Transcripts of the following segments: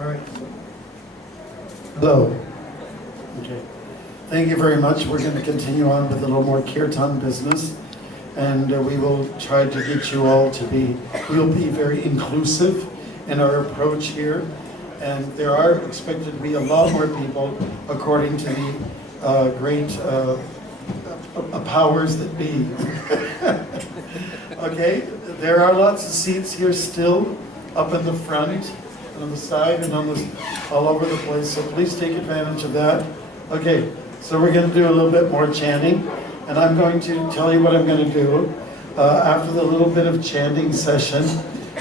All right. Hello. Okay. Thank you very much. We're going to continue on with a little more kirtan business, and we will try to get you all to be, we'll be very inclusive in our approach here, and there are expected to be a lot more people according to the great powers that be. Okay, there are lots of seats here still up in the front, and on the side, and all over the place, so please take advantage of that. Okay, so we're going to do a little bit more chanting, and I'm going to tell you what I'm going to do. After the little bit of chanting session,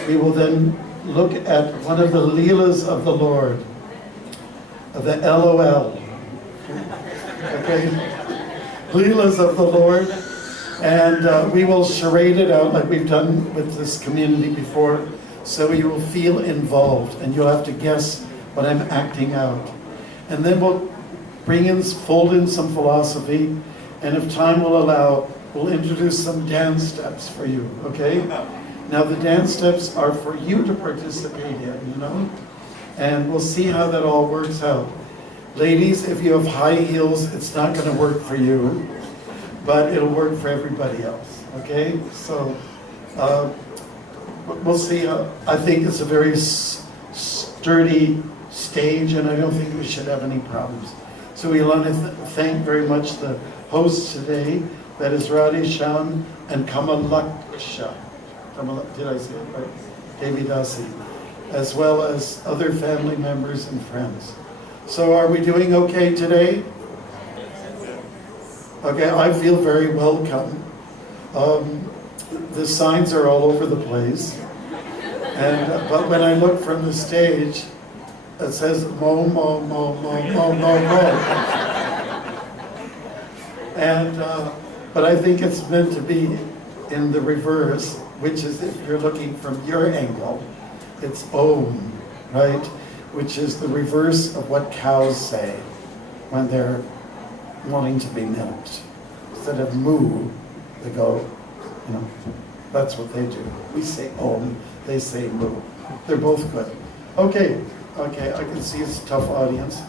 we will then look at one of the Leelas of the Lord, the LOL. Okay, Leelas of the Lord, and we will charade it out like we've done with this community before, so you will feel involved, and you'll have to guess what I'm acting out. And then we'll fold in some philosophy, and if time will allow, we'll introduce some dance steps for you, okay? Now the dance steps are for you to participate in, you know? And we'll see how that all works out. Ladies, if you have high heels, it's not gonna work for you, but it'll work for everybody else, okay? So, we'll see. I think it's a very sturdy stage, and I don't think we should have any problems. So we want to thank very much the hosts today, that is Radhe Shyam and Kamalaksha. Did I say it right? Devidasi, as well as other family members and friends. So are we doing okay today? Okay, I feel very welcome. The signs are all over the place, but when I look from the stage, it says mo mo mo mo mo mo mo, and but I think it's meant to be in the reverse, which is if you're looking from your angle, it's om, right? Which is the reverse of what cows say when they're wanting to be milked. Instead of moo, they go, you know, that's what they do. We say om, they say moo. They're both good. Okay, I can see it's a tough audience.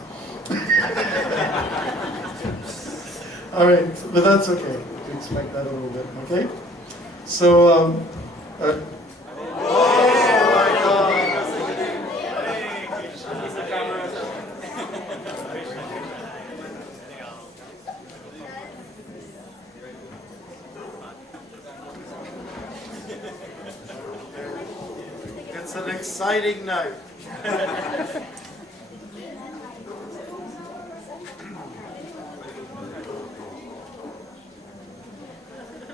All right, but that's okay. We expect that a little bit, okay? So, it's an exciting night.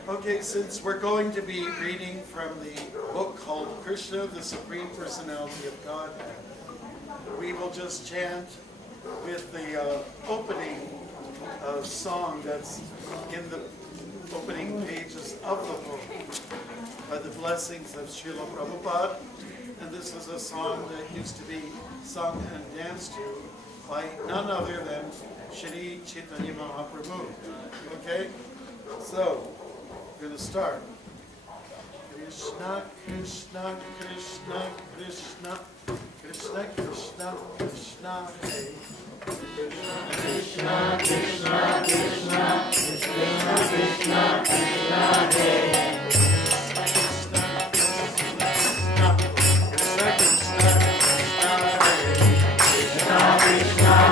Okay, since we're going to be reading from the book called Krishna, the Supreme Personality of God, we will just chant with the opening song that's in the opening pages of the book by the blessings of Srila Prabhupada. And this is a song that used to be sung and danced to by none other than Shri Chaitanya Mahaprabhu. Okay? So, we're going to start. Krishna, Krishna, Krishna, Krishna, Krishna, Krishna, Krishna, Hare. Krishna, Krishna, Krishna, Krishna, Krishna, Krishna, Hare. Krishna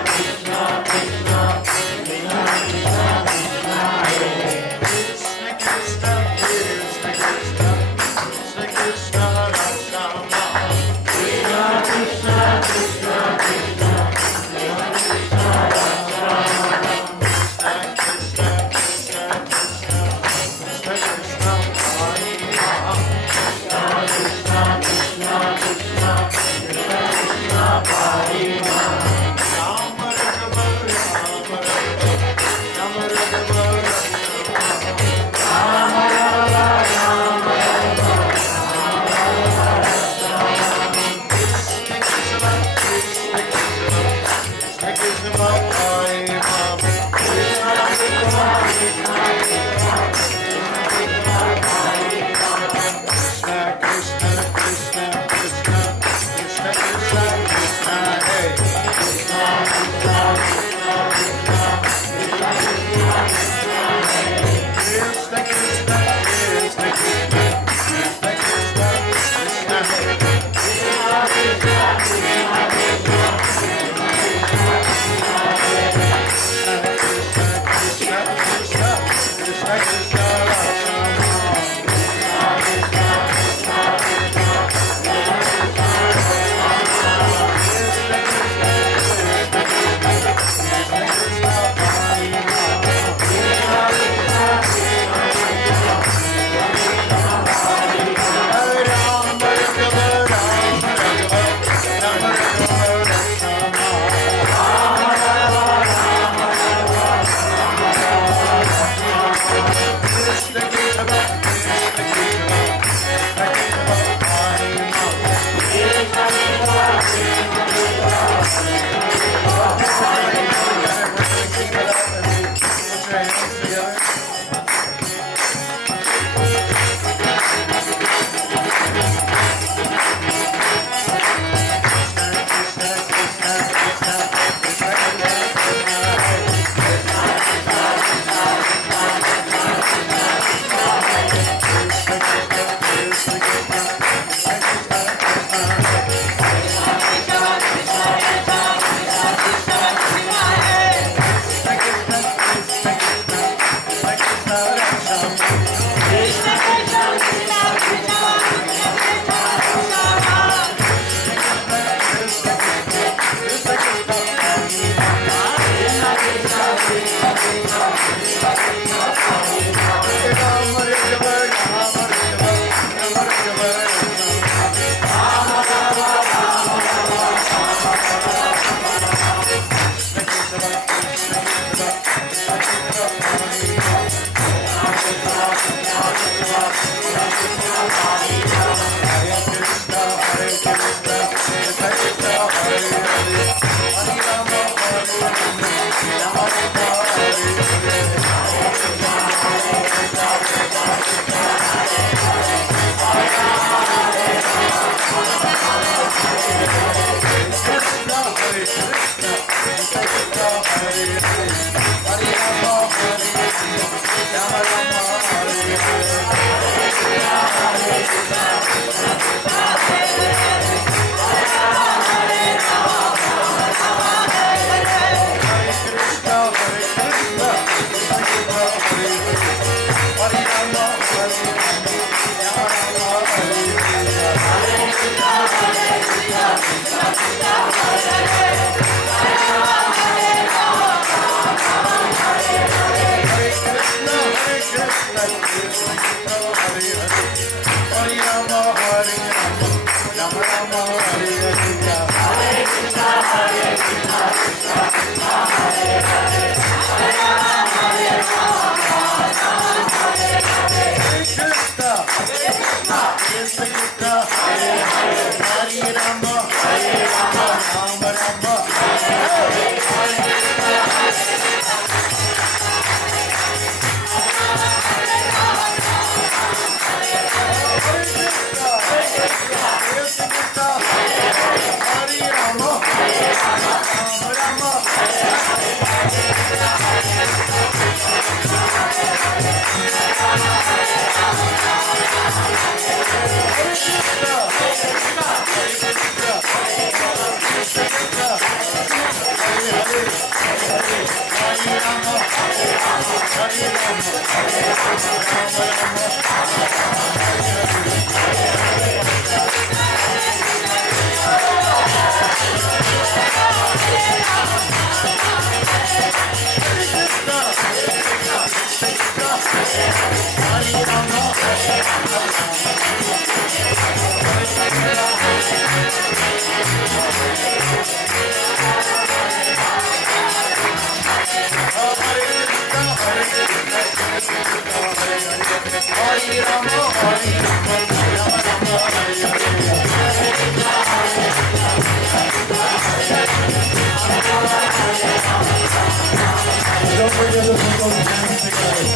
Don't forget to put those hands together.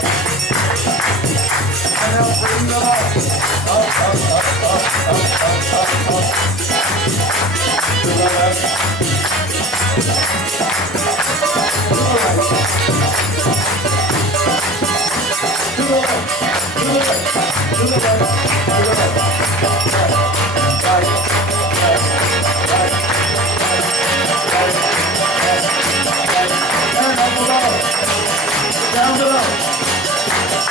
And now bring them up. Up, up, up, up, up, up, up, up. To the left. To the right. To the left. To the right. To the right. To the right. Right. Left. Right. Right. Right. And up below. Down below.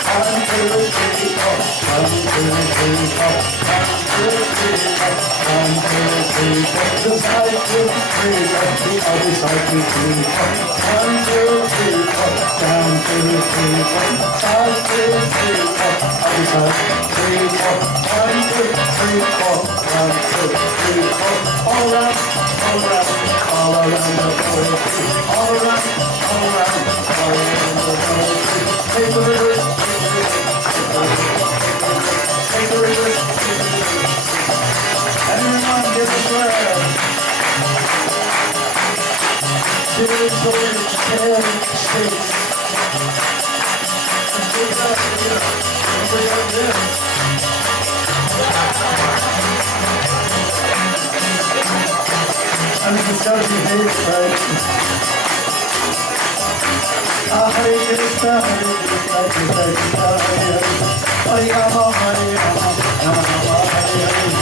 1, 2, 3, 4. 1, 2, 3, 4. 1, 2, 3, 4. 1, 2, 3, 4. The side 2, 3, 4. The other side 2, 3, 4. 1, 2, 3, 4. Down 2, 3, 4. Side 2, 3, 4. Other side 3, 4. 1, 2, 3, 4. 1, 2, 3, 4. All around, all around, all around the floor. All around, all around, all around the floor. Take the reverse. Take the reverse. And everyone give a prayer. Territory, 10 states. And take that, everybody like this. I mean, it's gotta be based, right? Hare Krishna, Hare Krishna, Krishna Krishna, Hare Hare, Hare Rama, Hare Rama, Rama Rama, Hare Hare.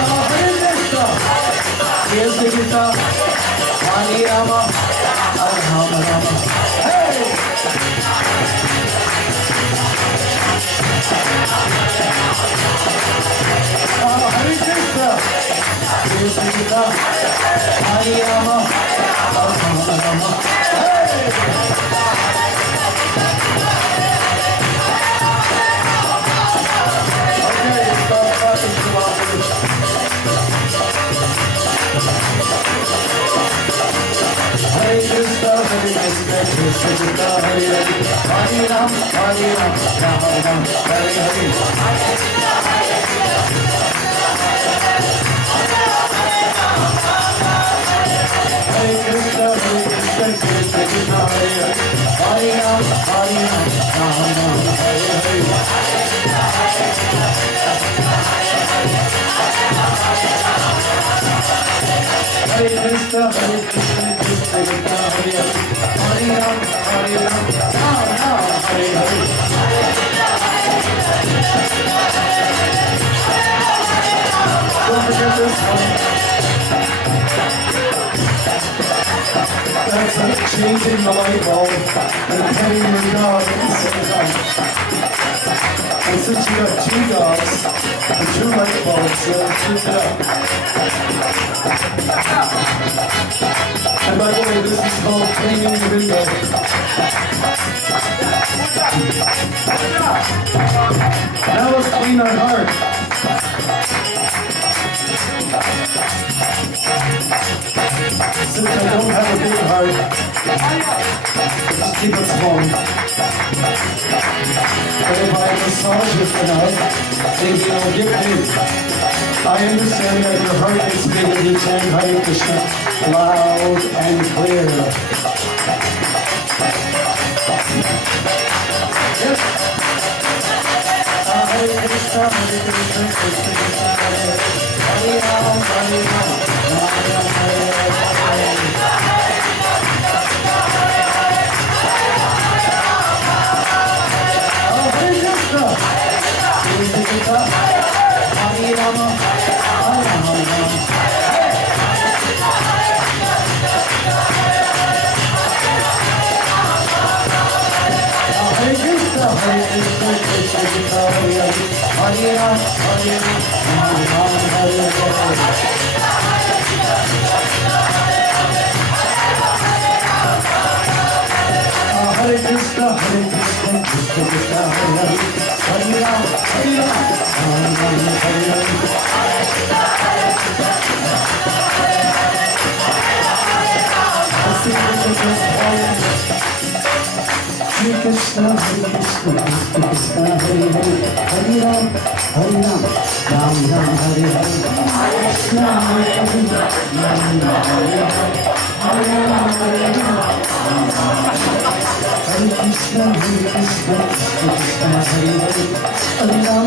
Hare Krishna, Krishna Krishna, Hare Rama, Hare Rama, Rama. Hey! Hare Krishna, Krishna Krishna, Hare Rama, Hare Rama, Rama. Hey! Okay, stop talking too long. Hare Krishna, Hare Krishna, Krishna Krishna, Hare Hare, Hare Ram, Rama Ram, Hare Hare. Hare Krishna, Krishna Krishna, Hare Hare, Hare Ram, Rama Ram, Hare Hare. Hare Krishna, Krishna Krishna, Hare Hare, Hare Ram, Rama, Hare Hare. Don't forget this one. That's like changing the light bulb and petting your dog at the same time. And since you got 2 dogs and 2 light bulbs, switch it up. And by the way, this is called cleaning the window. Now us clean our heart. Since I don't have a big heart, just keep it small. But if I massage it enough, maybe I'll get big. I understand that your heart is big and you chant Hare Krishna loud and clear. Yes. Hare Krishna, Hare Krishna, Krishna Krishna, Hare Ram, Hare Ram, Ram Ram, Hare Hare. Hare Krishna, Krishna Krishna, Hare Rama, Hare Rama. Hare Krishna, Krishna Krishna, Hare Ram, Hare Ram, Hare Hare. Hare Krishna, Krishna Krishna, Hare Ram, Hare Ram, Hare Hare Krishna, Krishna Krishna, Hare Ram,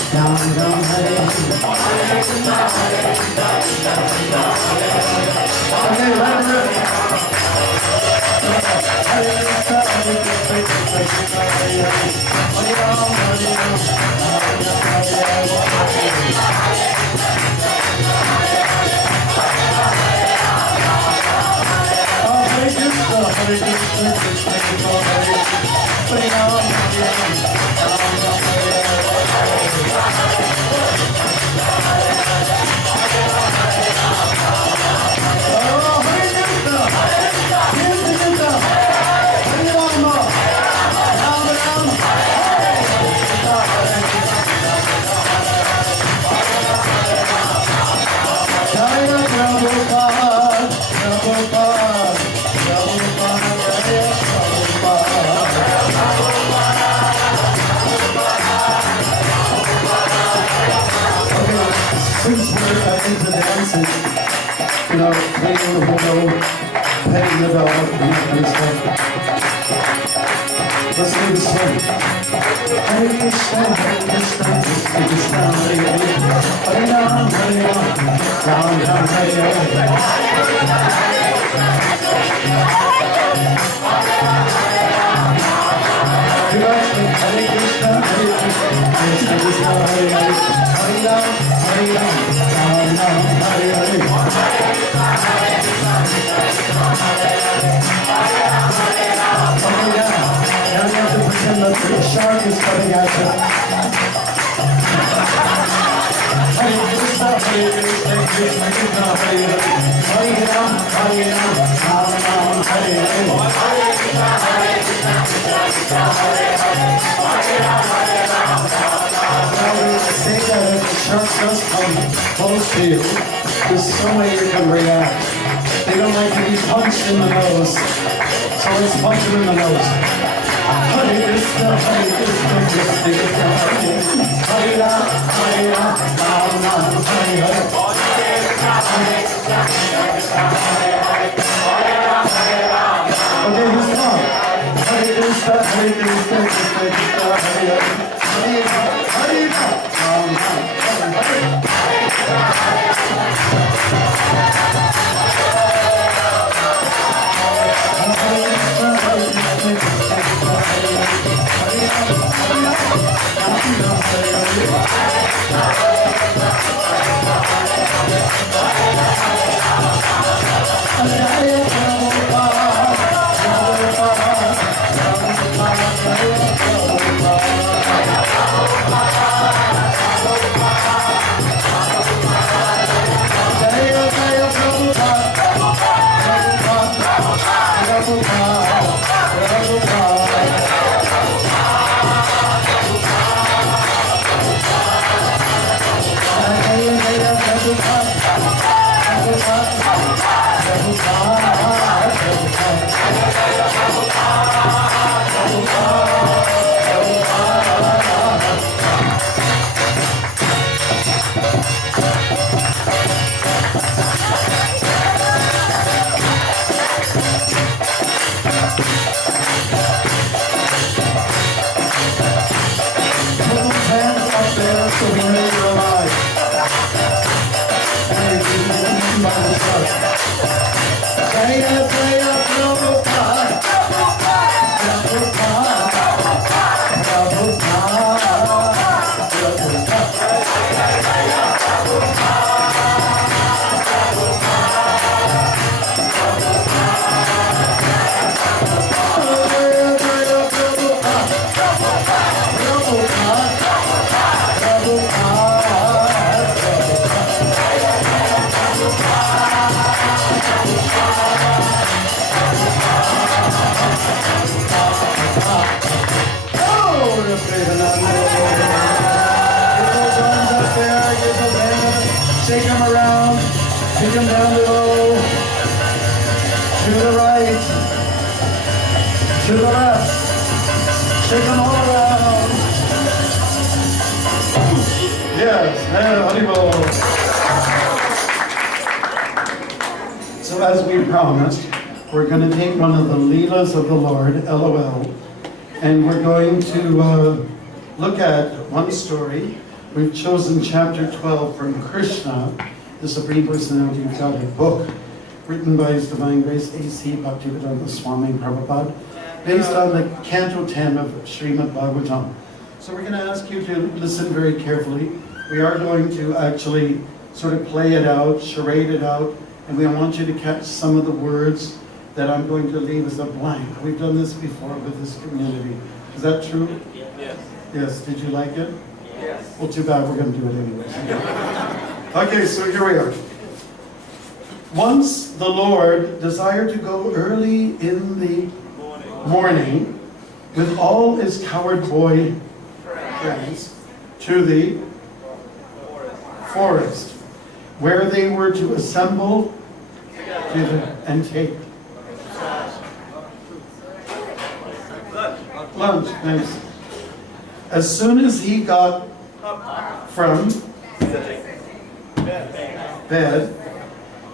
Ram Ram, Hare Hare. Krishna, Krishna, Ram Ram, Hare Hare. Hare Krishna, Krishna Krishna, Hare Ram, Ram Ram, Hare into dancing, you know, cleaning the window, petting the dog, and that kind of stuff. Let's do the song. Hare Krishna, Krishna Krishna, Hare Hare. Hare Ram, Hare Ram, Ram Ram, Hare Hare. Hare Krishna, Krishna Krishna, Hare Hare. Hare Ram, Hare Ram, Ram Ram, Hare Hare. Now you have to pretend that the shark is coming at you. Hare Krishna, Krishna Krishna, Hare Hare. Hare Ram, Hare Ram, Ram Ram, Hare Hare. Now we say that if the shark does come close to you, there's some way you can react. They don't like to be punched in the nose, so let's punch them in the nose. Hare Krishna, Krishna Krishna, Hare Hare Ram, Ram Ram, Hare Hare. Okay, who's on? Hare Krishna, Krishna Krishna, Hare Hare. Hare Ram, Ram Ram, Hare them down below. To the right. To the left. Shake them all around. Yes, and Haribol. So as we promised, we're going to take one of the Leelas of the Lord, LOL, and we're going to look at one story. We've chosen chapter 12 from Krishna, the Supreme Personality of Godhead book, written by His Divine Grace A.C. Bhakti Marg Swami Prabhupada, based on the Canto 10 of Srimad Bhagavatam. So we're going to ask you to listen very carefully. We are going to actually sort of play it out, charade it out, and we want you to catch some of the words that I'm going to leave as a blank. We've done this before with this community. Is that true? Yes. Yes. Did you like it? Yes. Well, too bad. We're going to do it anyways. Okay, so here we are. Once the Lord desired to go early in the morning with all his coward boy friends to the forest, where they were to assemble and take lunch. Thanks. As soon as he got from bed,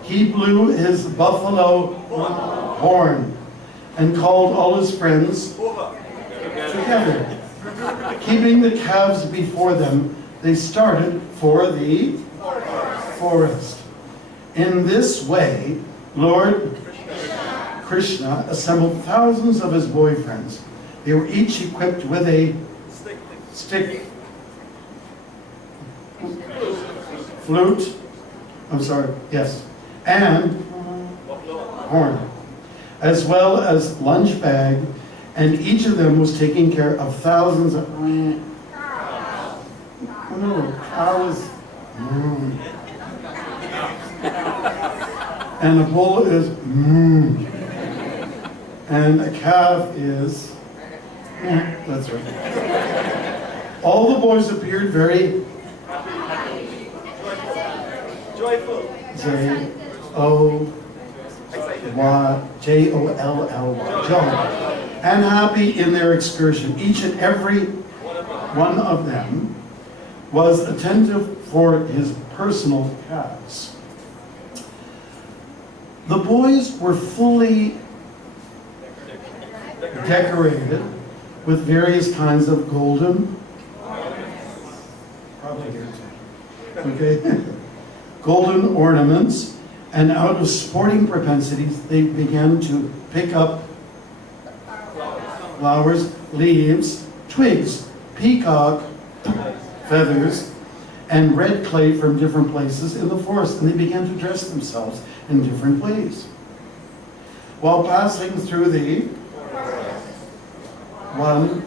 he blew his buffalo horn and called all his friends together. Keeping the calves before them, they started for the forest. In this way, Lord Krishna assembled thousands of his boyfriends. They were each equipped with a stick, flute, and horn, as well as lunch bag, and each of them was taking care of thousands of cows. And a bull is and a calf is that's right. All the boys appeared very Joyful. J-O-L-L-Y, joy, and happy in their excursion. Each and every one of them was attentive for his personal calves. The boys were fully decorated with various kinds of golden, golden ornaments, and out of sporting propensities, they began to pick up flowers, leaves, twigs, peacock feathers, and red clay from different places in the forest, and they began to dress themselves in different ways. While passing through the one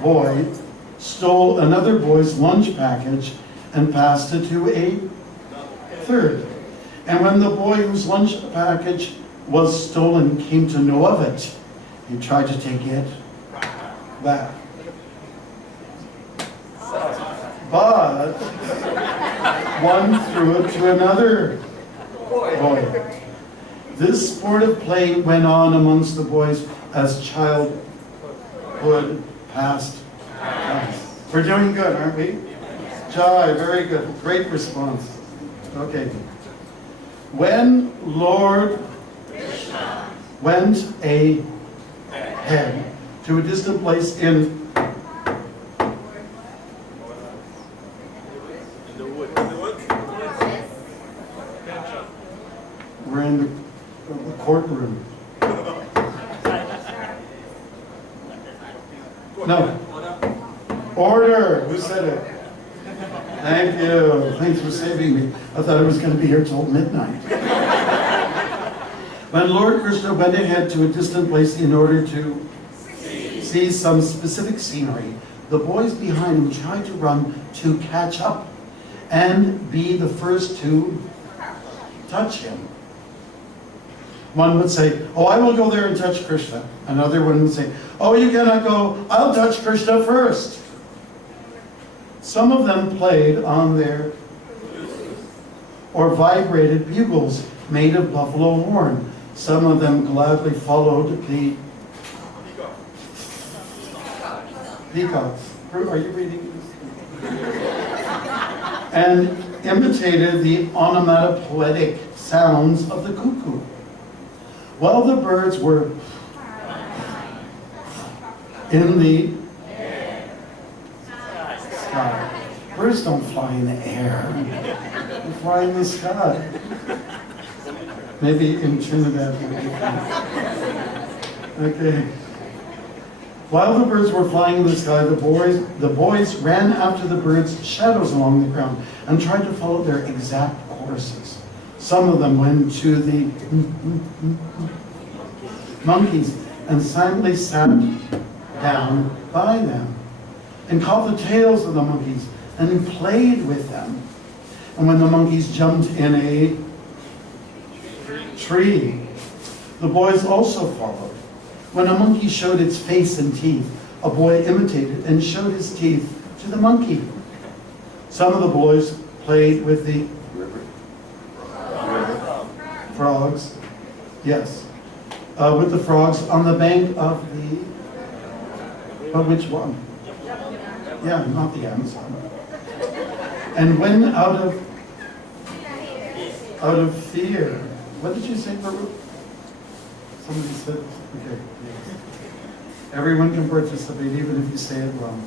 boy stole another boy's lunch package and passed it to a third. And when the boy whose lunch package was stolen came to know of it, he tried to take it back. But one threw it to another boy. This sport of play went on amongst the boys as childhood passed on. We're doing good, aren't we? Jai, very good. Great response. Okay. When Lord went ahead to a distant place in we're in the courtroom. No. Order. Who said it? Thank you. Thanks for saving me. I thought I was going to be here till midnight. When Lord Krishna went ahead to a distant place in order to see some specific scenery, the boys behind him tried to run to catch up and be the first to touch him. One would say, "Oh, I will go there and touch Krishna." Another one would say, "Oh, you cannot go. I'll touch Krishna first." Some of them played on their or vibrated bugles made of buffalo horn. Some of them gladly followed the peacocks. Are you reading this? And imitated the onomatopoetic sounds of the cuckoo. While the birds were in the sky. Birds don't fly in the air. They fly in the sky. Maybe in Trinidad. Okay. While the birds were flying in the sky, the boys ran after the birds' shadows along the ground and tried to follow their exact courses. Some of them went to the monkeys and silently sat down by them and caught the tails of the monkeys and played with them. And when the monkeys jumped in a tree, the boys also followed. When a monkey showed its face and teeth, a boy imitated and showed his teeth to the monkey. Some of the boys played with the frogs. Yes. With the frogs on the bank of the... But which one? Yeah, not the Amazon. And when out of fear... What did you say, Baruch? Somebody said, okay. Yes. Everyone can participate, even if you say it wrong.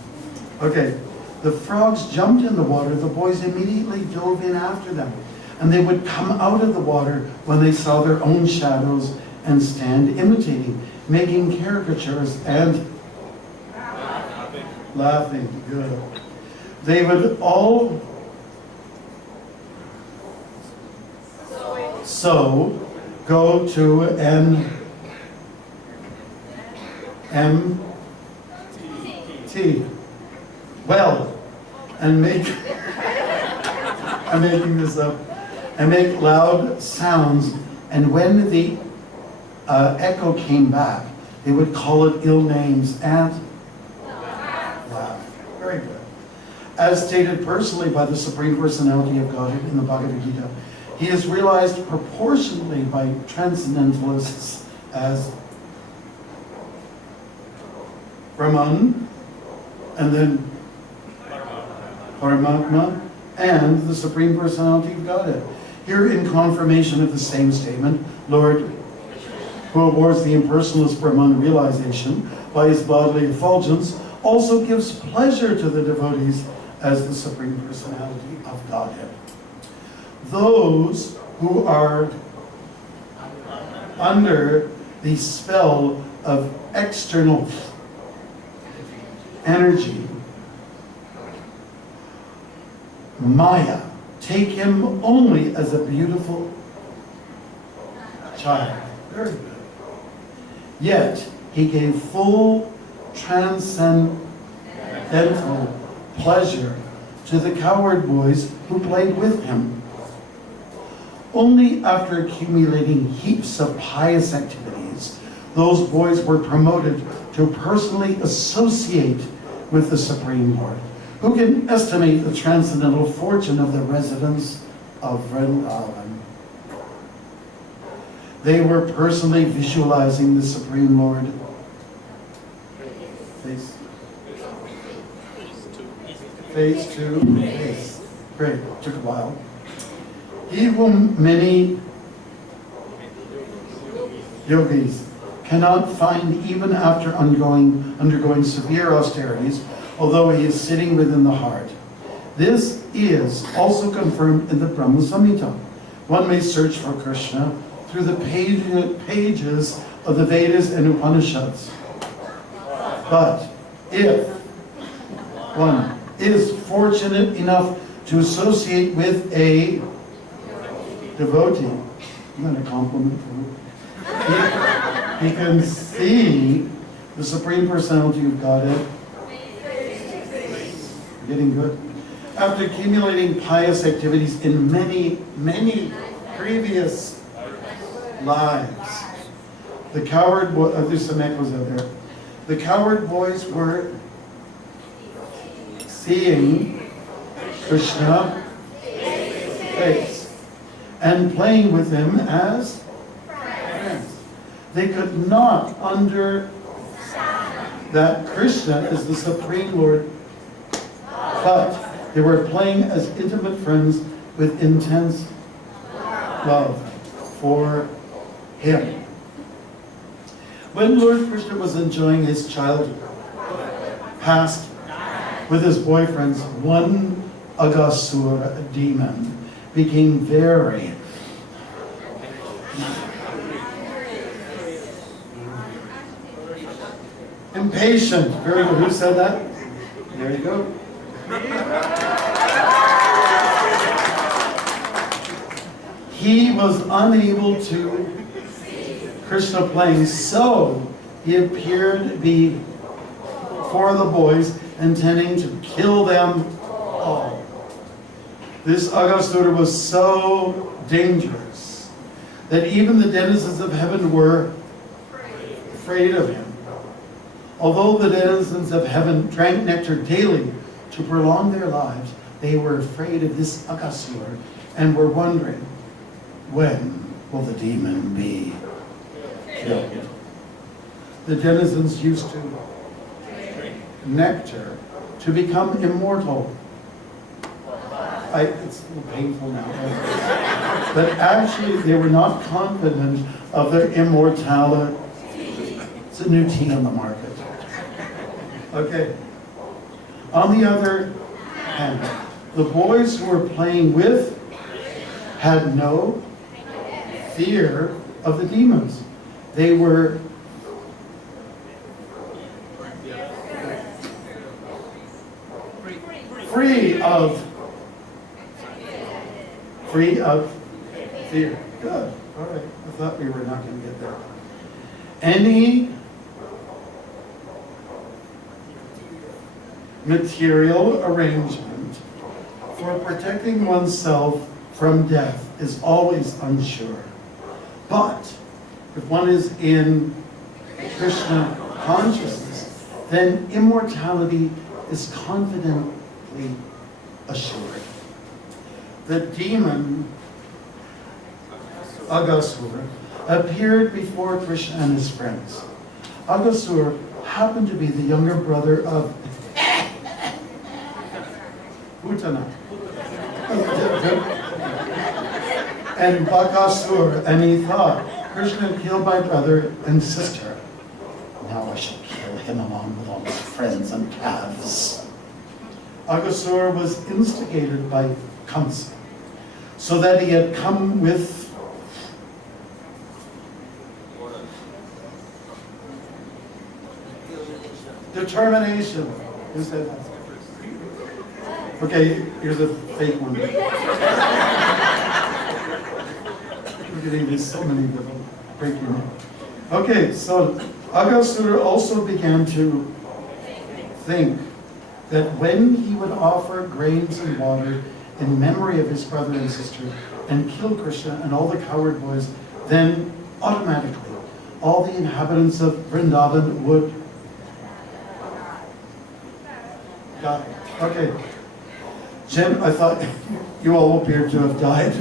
Okay. The frogs jumped in the water. The boys immediately dove in after them. And they would come out of the water when they saw their own shadows and stand imitating, making caricatures and laughing. Good. They would all go to an MT well and make I'm making this up and make loud sounds, and when the echo came back, they would call it ill names and laugh. Very good. As stated personally by the Supreme Personality of Godhead in the Bhagavad Gita, he is realized proportionally by transcendentalists as Brahman, and then Paramatma, and the Supreme Personality of Godhead. Here, in confirmation of the same statement, Lord, who awards the impersonalist Brahman realization by his bodily effulgence, also gives pleasure to the devotees as the Supreme Personality of Godhead. Those who are under the spell of external energy, Maya, take him only as a beautiful child. Very good. Yet, he gave full transcendental pleasure to the coward boys who played with him. Only after accumulating heaps of pious activities, those boys were promoted to personally associate with the Supreme Lord. Who can estimate the transcendental fortune of the residents of Vrindavan? They were personally visualizing the Supreme Lord. Phase two. Great, took a while. He whom many yogis cannot find even after undergoing severe austerities, although he is sitting within the heart. This is also confirmed in the Brahma Samhita. One may search for Krishna through the pages of the Vedas and Upanishads. But if one is fortunate enough to associate with a devotee, I'm going to compliment him. He can see the Supreme Personality of Godhead. Getting good. After accumulating pious activities in many, many previous lives, the coward boys, there's some echoes out there. The coward boys were seeing Krishna face. and playing with him as friends. They could not understand that Krishna is the Supreme Lord, but they were playing as intimate friends with intense love for him. When Lord Krishna was enjoying his childhood past with his boyfriends, one Aghasura, a demon, became very impatient. Very good. Who said that? There you go. He was unable to Krishna playing, so he appeared before the boys, intending to kill them all. This Aghasura was so dangerous that even the denizens of heaven were afraid of him. Although the denizens of heaven drank nectar daily to prolong their lives, they were afraid of this Aghasura and were wondering, when will the demon be killed? The denizens used to drink nectar to become immortal. It's a little painful now. But actually, they were not confident of their immortality. It's a new tea on the market. Okay. On the other hand, the boys who were playing with had no fear of the demons. They were free of fear. Good. All right. I thought we were not going to get there. Any material arrangement for protecting oneself from death is always unsure. But if one is in Krishna consciousness, then immortality is confidently assured. The demon Aghasura appeared before Krishna and his friends. Aghasura happened to be the younger brother of Bhutana and Bakasura, and he thought, Krishna killed my brother and sister. Now I shall kill him along with all his friends and calves. Aghasura was instigated by Kamsa, so that he had come with determination. Who said that? Okay, here's a fake one. We're getting so many little breaking. Okay, so Aghasura also began to think that when he would offer grains and water in memory of his brother and sister and kill Krishna and all the coward boys, then automatically all the inhabitants of Vrindavan would die. Okay. Jen, I thought you all appeared to have died.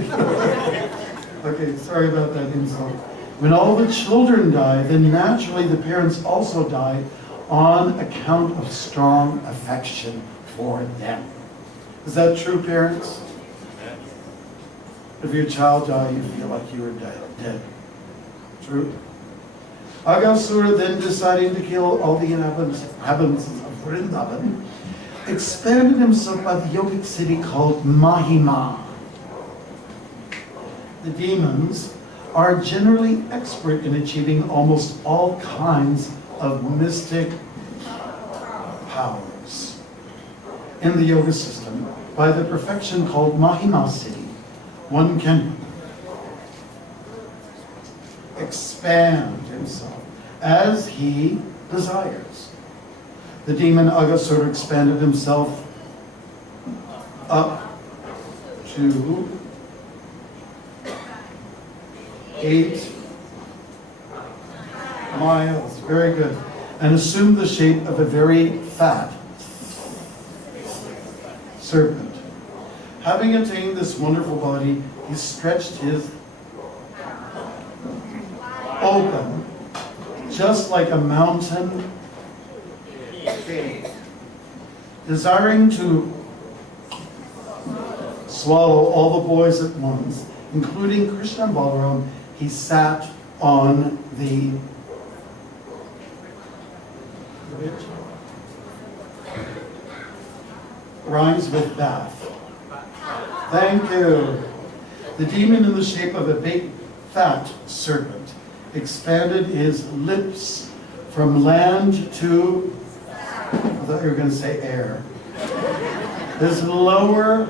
Okay, sorry about that insult. When all the children die, then naturally the parents also die on account of strong affection for them. Is that true, parents? If your child died, you feel like you were dead. True? Aghasura, then deciding to kill all the inhabitants of Vrindavan, expanded himself by the yogic city called Mahima. The demons are generally expert in achieving almost all kinds of mystic powers. In the yoga system, by the perfection called Mahima city, one can expand himself as he desires. The demon Aghasura expanded himself up to 8 miles, very good, and assumed the shape of a very fat serpent. Having attained this wonderful body, he stretched his open, just like a mountain cave, desiring to swallow all the boys at once, including Krishna and Balaram. He sat on the bridge. Rhymes with bath. Thank you. The demon, in the shape of a big fat serpent, expanded his lips from land to, I thought you were going to say air. His lower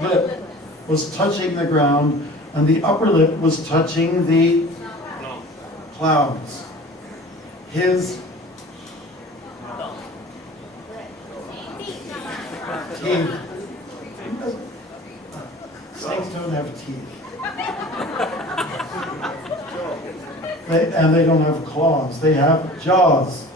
lip was touching the ground, and the upper lip was touching the clouds. His teeth. Snakes don't have teeth. And they don't have claws. They have jaws.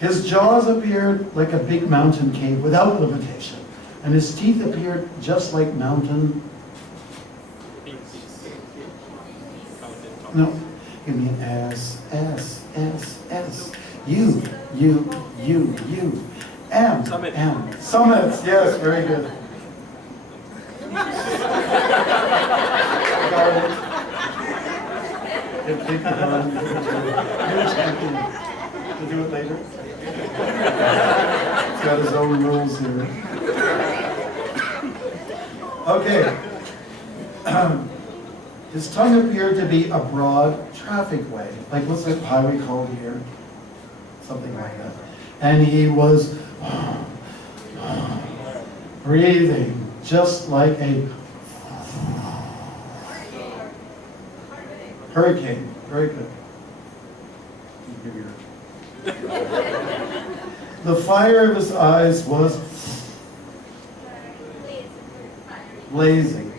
His jaws appeared like a big mountain cave without limitation. And his teeth appeared just like mountain. No, give me an S, S, S, S. U, U, U, U. M, Summit. M. Summits, yes, very good. Got it. New champion. To do it later. He's got his own rules here. Okay. His tongue appeared to be a broad traffic way. Like, what's the highway called here? Something like that. And he was breathing just like a hurricane. Very good. The fire of his eyes was blazing.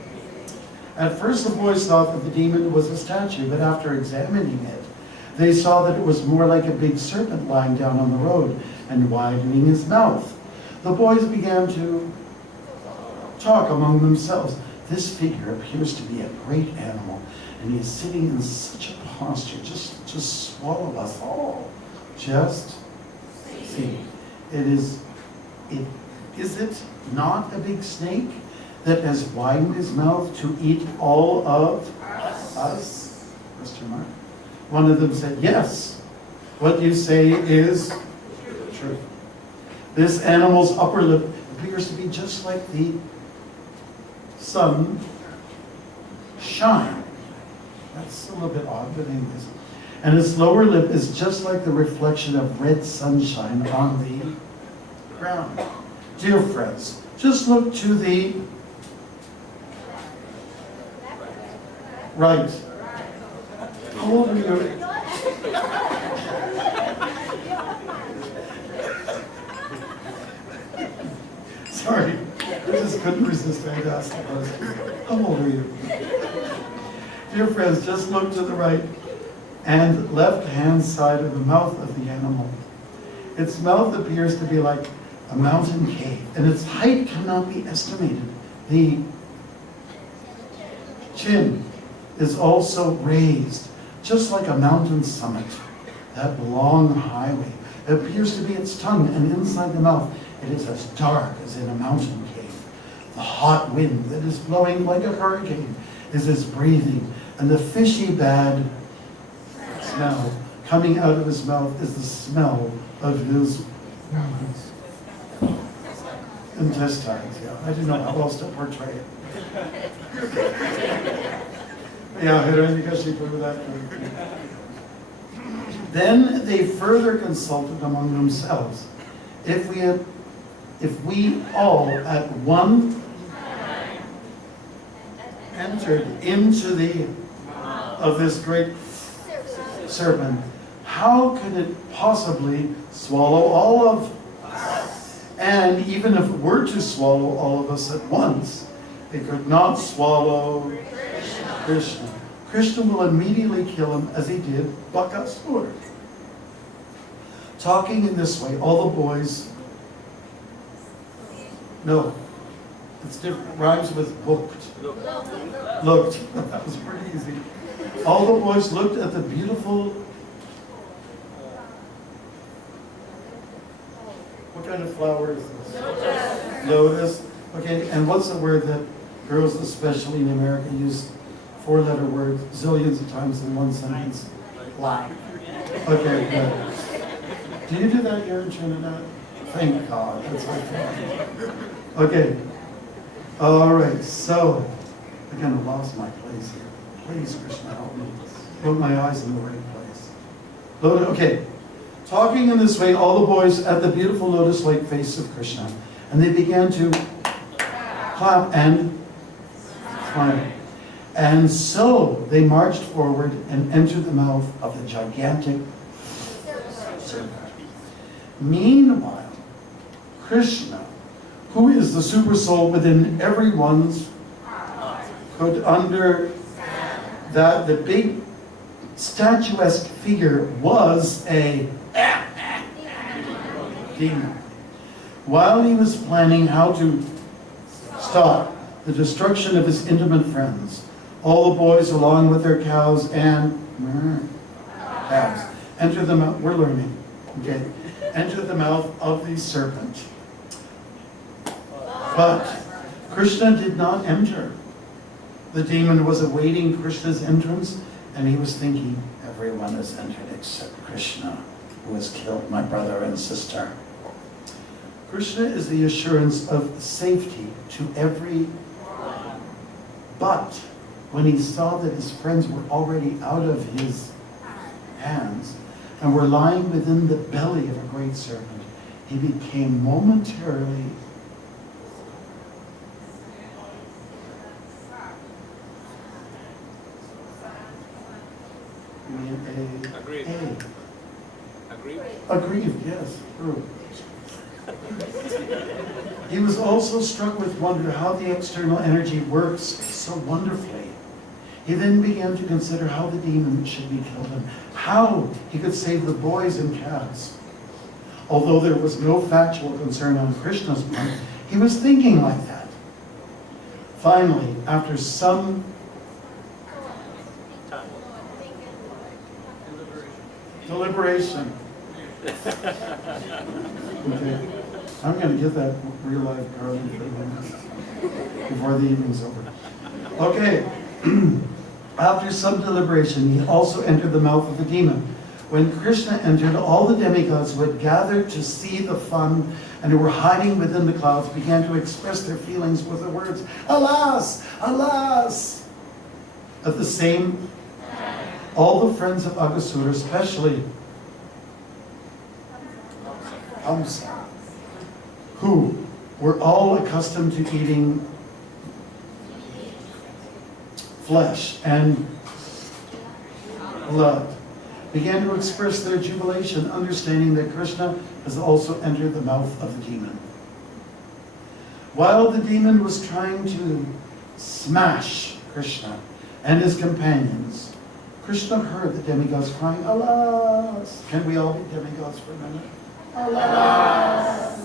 At first the boys thought that the demon was a statue, but after examining it, they saw that it was more like a big serpent lying down on the road and widening his mouth. The boys began to talk among themselves. This figure appears to be a great animal, and he is sitting in such a posture. Just swallow us all. Just see. Is it not a big snake that has widened his mouth to eat all of us? Question mark. One of them said, yes. What you say is true. This animal's upper lip appears to be just like the sun shine. That's a little bit odd, but anyways. And its lower lip is just like the reflection of red sunshine on the ground. Dear friends, just look to the right. How old are you? Sorry, I just couldn't resist. I had to ask the question. How old are you? Dear friends, just look to the right and left-hand side of the mouth of the animal. Its mouth appears to be like a mountain cave, and its height cannot be estimated. The chin is also raised, just like a mountain summit. That long highway appears to be its tongue, and inside the mouth it is as dark as in a mountain cave. The hot wind that is blowing like a hurricane is his breathing, and the fishy bad smell coming out of his mouth is the smell of his intestines. Yeah, I didn't know how else to portray it. Yeah, I don't think I should do that. Then they further consulted among themselves. If we all at one entered into the of this great serpent, how could it possibly swallow all of us? And even if it were to swallow all of us at once, it could not swallow Krishna. Krishna will immediately kill him as he did Bakasur. Talking in this way, all the boys No. It's different. Rhymes with booked. Looked. That was pretty easy. All the boys looked at the beautiful... What kind of flower is this? Lotus. Okay, and what's the word that girls, especially in America, use? Four-letter word zillions of times in one sentence. Like. Okay, good. Do you do that here in Trinidad? Thank God. That's okay. Okay. All right, so I kind of lost my place here. Please, Krishna, help me. Put my eyes in the right place. Okay. Talking in this way, all the boys at the beautiful lotus-like face of Krishna, and they began to clap and smile. And so they marched forward and entered the mouth of the gigantic serpent. Meanwhile, Krishna, who is the super soul within everyone's, could under that the big statuesque figure was a demon. While he was planning how to stop the destruction of his intimate friends, all the boys, along with their cows and calves, enter the mouth. We're learning, okay? Enter the mouth of the serpent. But Krishna did not enter. The demon was awaiting Krishna's entrance, and he was thinking, everyone has entered except Krishna, who has killed my brother and sister. Krishna is the assurance of safety to every. But when he saw that his friends were already out of his hands and were lying within the belly of a great serpent, he became momentarily aggrieved, yes, true. He was also struck with wonder how the external energy works so wonderfully. He then began to consider how the demon should be killed and how he could save the boys and calves. Although there was no factual concern on Krishna's part, he was thinking like that. Finally, after some deliberation. Okay. I'm going to get that real life card before the evening's over. Okay. After some deliberation, he also entered the mouth of the demon. When Krishna entered, all the demigods who had gathered to see the fun and who were hiding within the clouds began to express their feelings with the words, "Alas! Alas!" At the same, all the friends of Aghasura, especially Kamsa, who were all accustomed to eating flesh and blood, began to express their jubilation, understanding that Krishna has also entered the mouth of the demon. While the demon was trying to smash Krishna and his companions, Krishna heard the demigods crying, "Alas!" Can we all be demigods for a minute? Alas!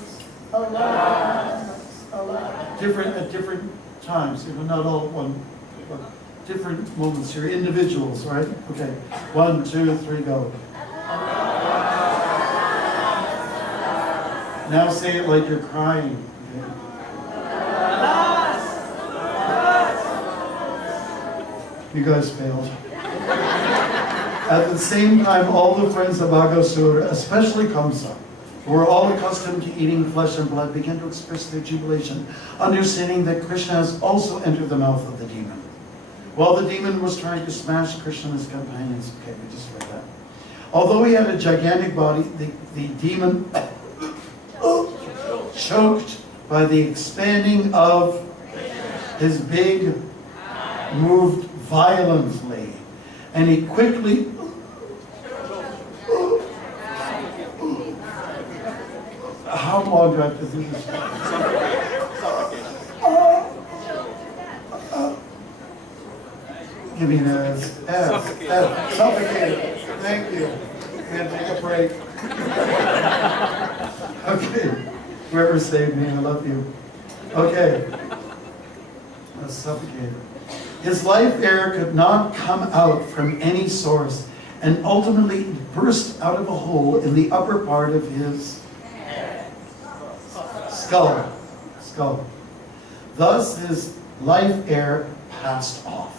Alas! Alas! At different times, not all at one, but different moments here, individuals, right? Okay, 1, 2, 3, go. Now say it like you're crying. Okay? You guys failed. At the same time, all the friends of Aghasura, especially Kamsa, who were all accustomed to eating flesh and blood, began to express their jubilation, understanding that Krishna has also entered the mouth of the demon. While the demon was trying to smash Krishna and his companions, okay, we just read that. Although he had a gigantic body, the demon choked by the expanding of his big, moved violently, and he quickly how long do I have to do this? Give me an S. F. Suffocated. Thank you. We're going to take a break. Okay. Whoever saved me, I love you. Okay. That's suffocated. His life air could not come out from any source, and ultimately burst out of a hole in the upper part of his skull. Thus his life air passed off.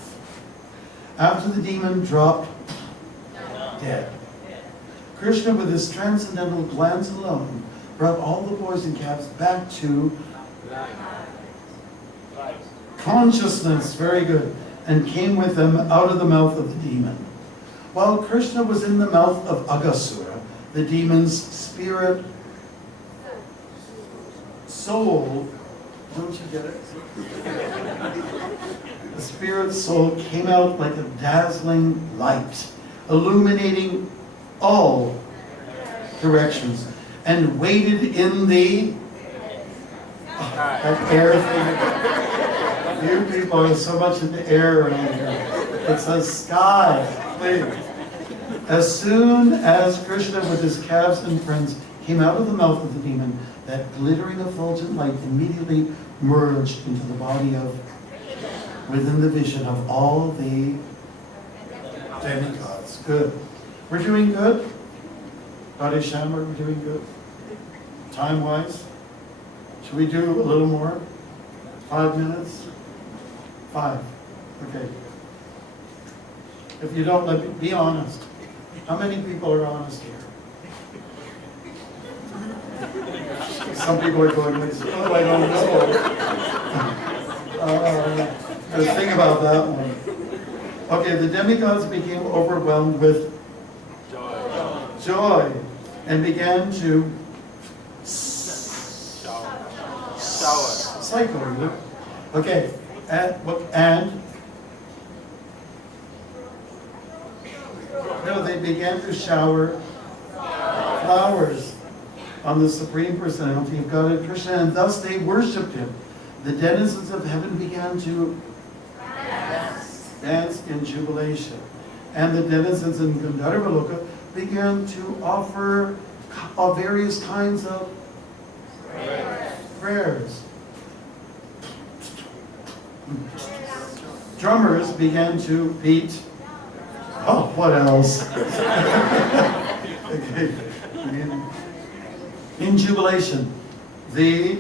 After the demon dropped dead, Krishna, with his transcendental glance alone, brought all the boys and calves back to consciousness, very good, and came with them out of the mouth of the demon. While Krishna was in the mouth of Aghasura, the demon's spirit, soul, don't you get it? The spirit soul came out like a dazzling light, illuminating all directions, and waited in the that air thing. You people are so much in the air around here. It's a sky, please. As soon as Krishna with his calves and friends came out of the mouth of the demon, that glittering effulgent light immediately merged into the body of, within the vision of all the demigods. Good. We're doing good? Radhe Shyam, are we doing good? Time-wise? Should we do a little more? 5 minutes? 5. Okay. If you don't, let me be honest. How many people are honest here? Some people are going, oh, I don't know. Just think about that one. Okay, the demigods became overwhelmed with joy and began to cycle. Okay, and no, they began to shower flowers on the Supreme Personality of Godhead Krishna, and thus they worshipped him. The denizens of heaven began to dance in jubilation, and the denizens in Gandharva began to offer various kinds of prayers. Drummers began to beat. Oh, what else? Okay. In jubilation, the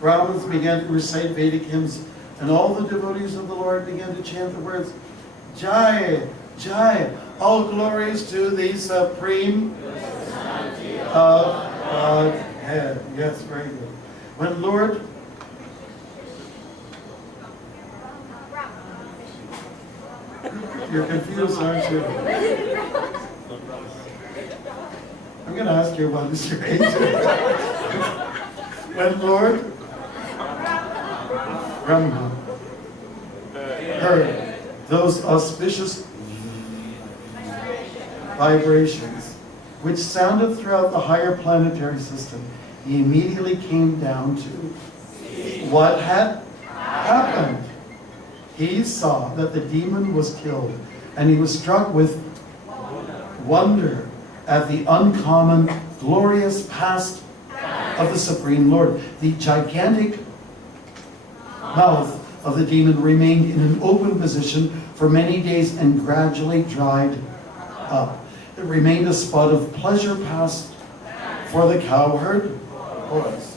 Brahmins began to recite Vedic hymns, and all the devotees of the Lord began to chant the words, Jai, Jai, all glories to the Supreme of Godhead. Yes, very good. When Lord You're confused, aren't you? I'm going to ask you what is your age. When Lord Brahma heard those auspicious vibrations which sounded throughout the higher planetary system, he immediately came down to what had happened. He saw that the demon was killed, and he was struck with wonder at the uncommon, glorious past of the Supreme Lord. The gigantic mouth of the demon remained in an open position for many days and gradually dried up. It remained a spot of pleasure past for the cowherd boys.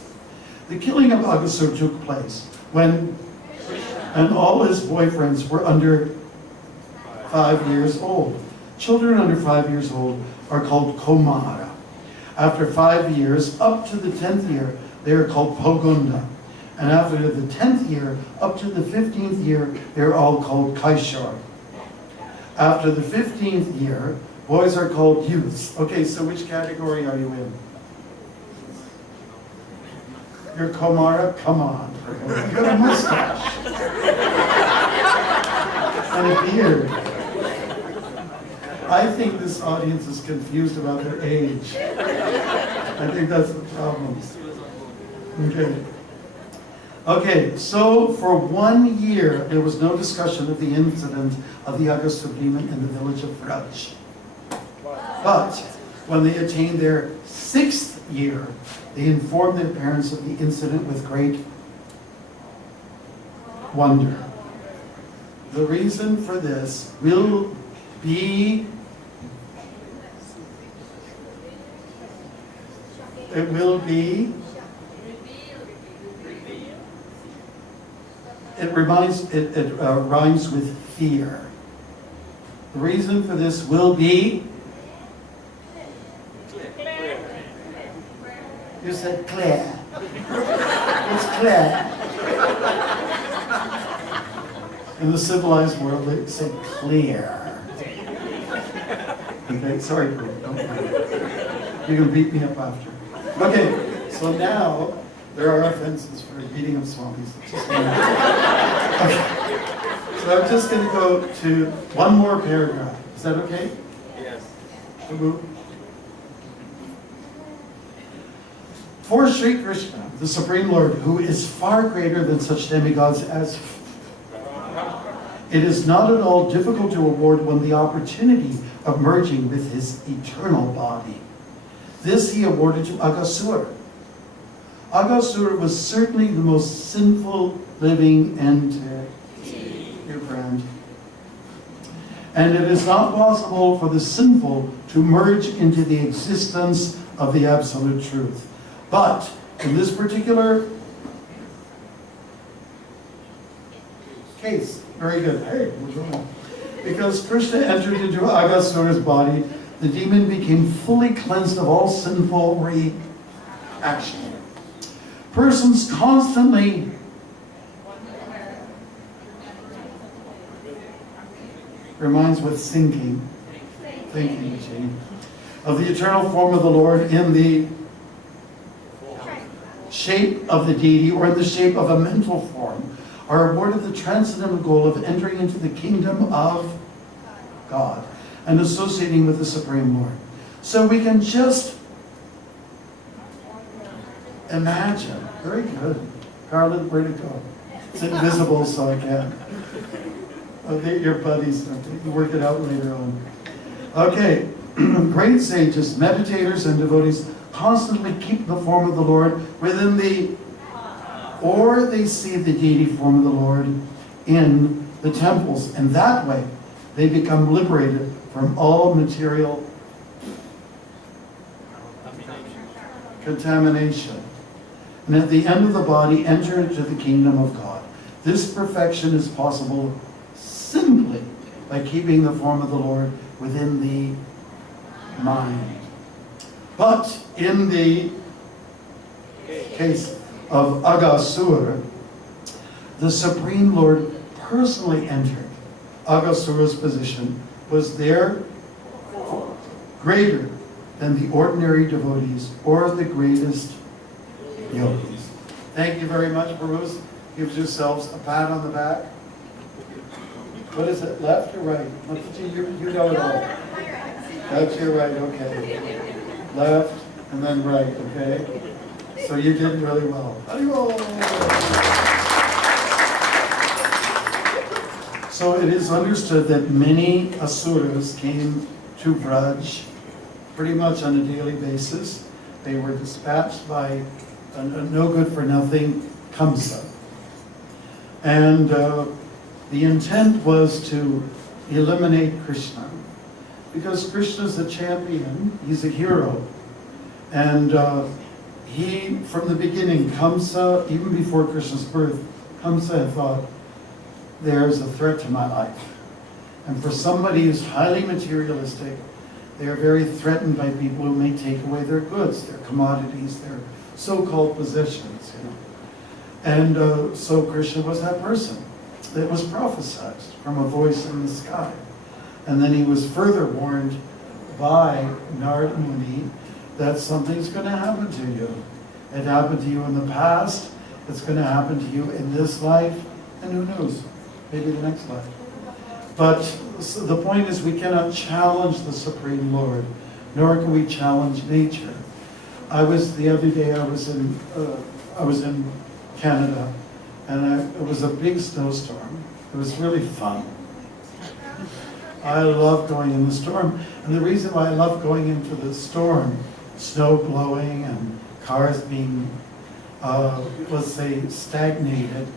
The killing of Aghasura took place when and all his boyfriends were under 5 years old. Children under 5 years old are called Komara. After 5 years, up to the 10th year, they are called Pogunda. And after the 10th year, up to the 15th year, they're all called Kaishar. After the 15th year, boys are called youths. Okay, so which category are you in? You're Komara? Come on. You got a mustache. And a beard. I think this audience is confused about their age. I think that's the problem. Okay. Okay, so for 1 year, there was no discussion of the incident of the Aghasura demon in the village of Vraj. But when they attained their 6th year, They informed their parents of the incident with great wonder. The reason for this will be, it rhymes with fear. The reason for this will be, you said Claire. It's Claire. In the civilized world, they say clear. Okay, sorry, Prabhu, don't mind. You're going to beat me up after. Okay, so now there are offenses for beating up swamis. Okay. So I'm just going to go to one more paragraph. Is that okay? Yes. Prabhu? For Sri Krishna, the Supreme Lord, who is far greater than such demigods as, it is not at all difficult to award one the opportunity of merging with his eternal body. This he awarded to Aghasura. Aghasura was certainly the most sinful living entity. Your friend. And it is not possible for the sinful to merge into the existence of the absolute truth. But in this particular case, very good. Hey, what's wrong? Because Krishna entered into Aghasura's body, the demon became fully cleansed of all sinful reaction. Persons constantly reminds with thinking, of the eternal form of the Lord in the shape of the deity or in the shape of a mental form, are awarded the transcendental goal of entering into the kingdom of God and associating with the Supreme Lord. So we can just imagine. Very good. Carla, where to go? It's invisible, so I can't. Okay, your buddies, you work it out later on. Okay, great sages, meditators, and devotees constantly keep the form of the Lord within the, or they see the deity form of the Lord in the temples, and that way they become liberated from all material contamination. And at the end of the body, enter into the kingdom of God. This perfection is possible simply by keeping the form of the Lord within the mind. But in the case of Aghasura, the Supreme Lord personally entered Aghasura's position, was there greater than the ordinary devotees or the greatest yogis. Thank you very much, Prabhu. Give yourselves a pat on the back. What is it, left or right? You know it all. That's your right, okay. Left and then right, okay? So you did really well. So it is understood that many asuras came to Braj pretty much on a daily basis. They were dispatched by a no-good-for-nothing Kamsa. And the intent was to eliminate Krishna. Because Krishna's a champion, he's a hero. And he, from the beginning, Kamsa, even before Krishna's birth, Kamsa had thought, there's a threat to my life. And for somebody who's highly materialistic, they are very threatened by people who may take away their goods, their commodities, their so-called possessions, you know. And so Krishna was that person. It was prophesied from a voice in the sky. And then he was further warned by Narada Muni that something's going to happen to you. It happened to you in the past, it's going to happen to you in this life, and who knows, maybe the next life. But so the point is, we cannot challenge the Supreme Lord, nor can we challenge nature. The other day I was in Canada, and it was a big snowstorm. It was really fun. I love going in the storm, and the reason why I love going into the storm, snow blowing and cars being, let's say, stagnated,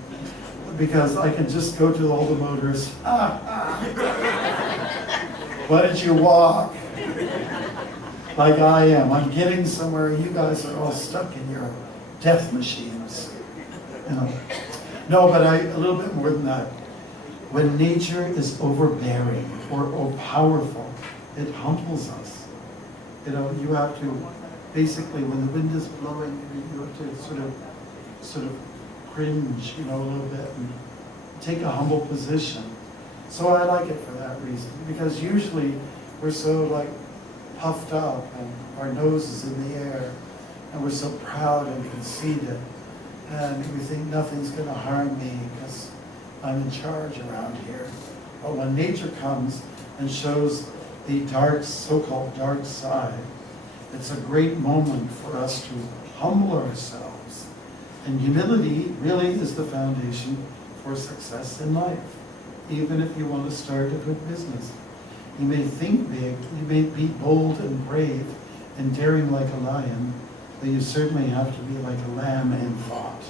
because I can just go to all the motors. Why don't you walk? Like I am. I'm getting somewhere. You guys are all stuck in your death machines. You know. No, but a little bit more than that. When nature is overbearing or powerful, it humbles us. You know, you have to, basically, when the wind is blowing, you have to sort of cringe, you know, a little bit and take a humble position. So I like it for that reason, because usually we're so like puffed up and our nose is in the air and we're so proud and conceited and we think nothing's going to harm me because I'm in charge around here. But when nature comes and shows the dark, so-called dark side, it's a great moment for us to humble ourselves. And humility really is the foundation for success in life, even if you want to start a good business. You may think big, you may be bold and brave and daring like a lion, but you certainly have to be like a lamb in thought.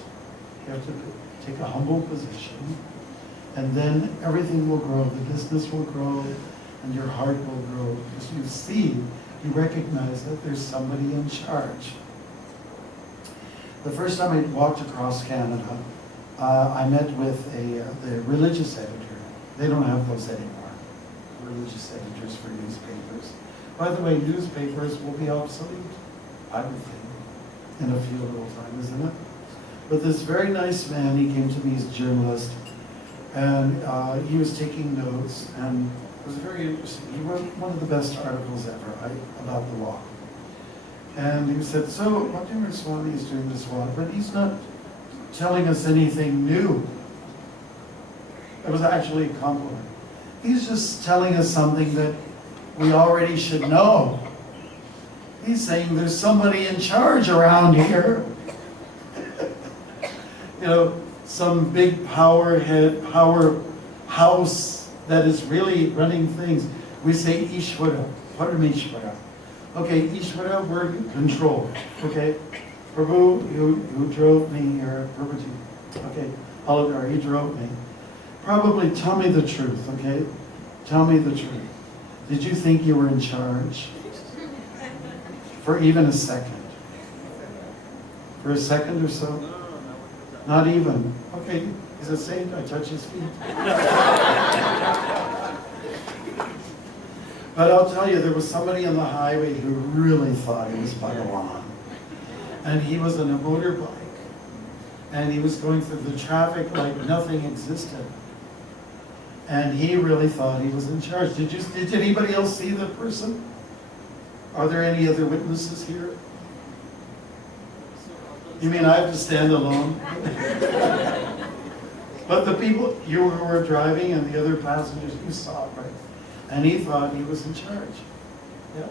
You have to take a humble position, and then everything will grow. The business will grow, and your heart will grow, because you see, you recognize that there's somebody in charge. The first time I walked across Canada, I met with the religious editor. They don't have those anymore, religious editors for newspapers. By the way, newspapers will be obsolete, I would think, in a few little time, isn't it? But this very nice man, he came to me as a journalist, and he was taking notes, and it was very interesting. He wrote one of the best articles ever about the law. And he said, so Bhakti Marg Swami is doing this law, but he's not telling us anything new. It was actually a compliment. He's just telling us something that we already should know. He's saying there's somebody in charge around here. You know, some big powerhouse that is really running things. We say Ishvara, Parameshvara. Okay, Ishvara, we're control. Okay, Prabhu, you drove me here, Prabhuji. Okay, Halagar, he drove me. Probably tell me the truth, okay? Tell me the truth. Did you think you were in charge? For even a second? For a second or so? Not even. Okay, he's a saint, I touch his feet. But I'll tell you, there was somebody on the highway who really thought he was Bhagawan. And he was on a motorbike. And he was going through the traffic like nothing existed. And he really thought he was in charge. Did anybody else see the person? Are there any other witnesses here? You mean I have to stand alone? But the people, you who were driving and the other passengers, you saw it, right? And he thought he was in charge. Yeah.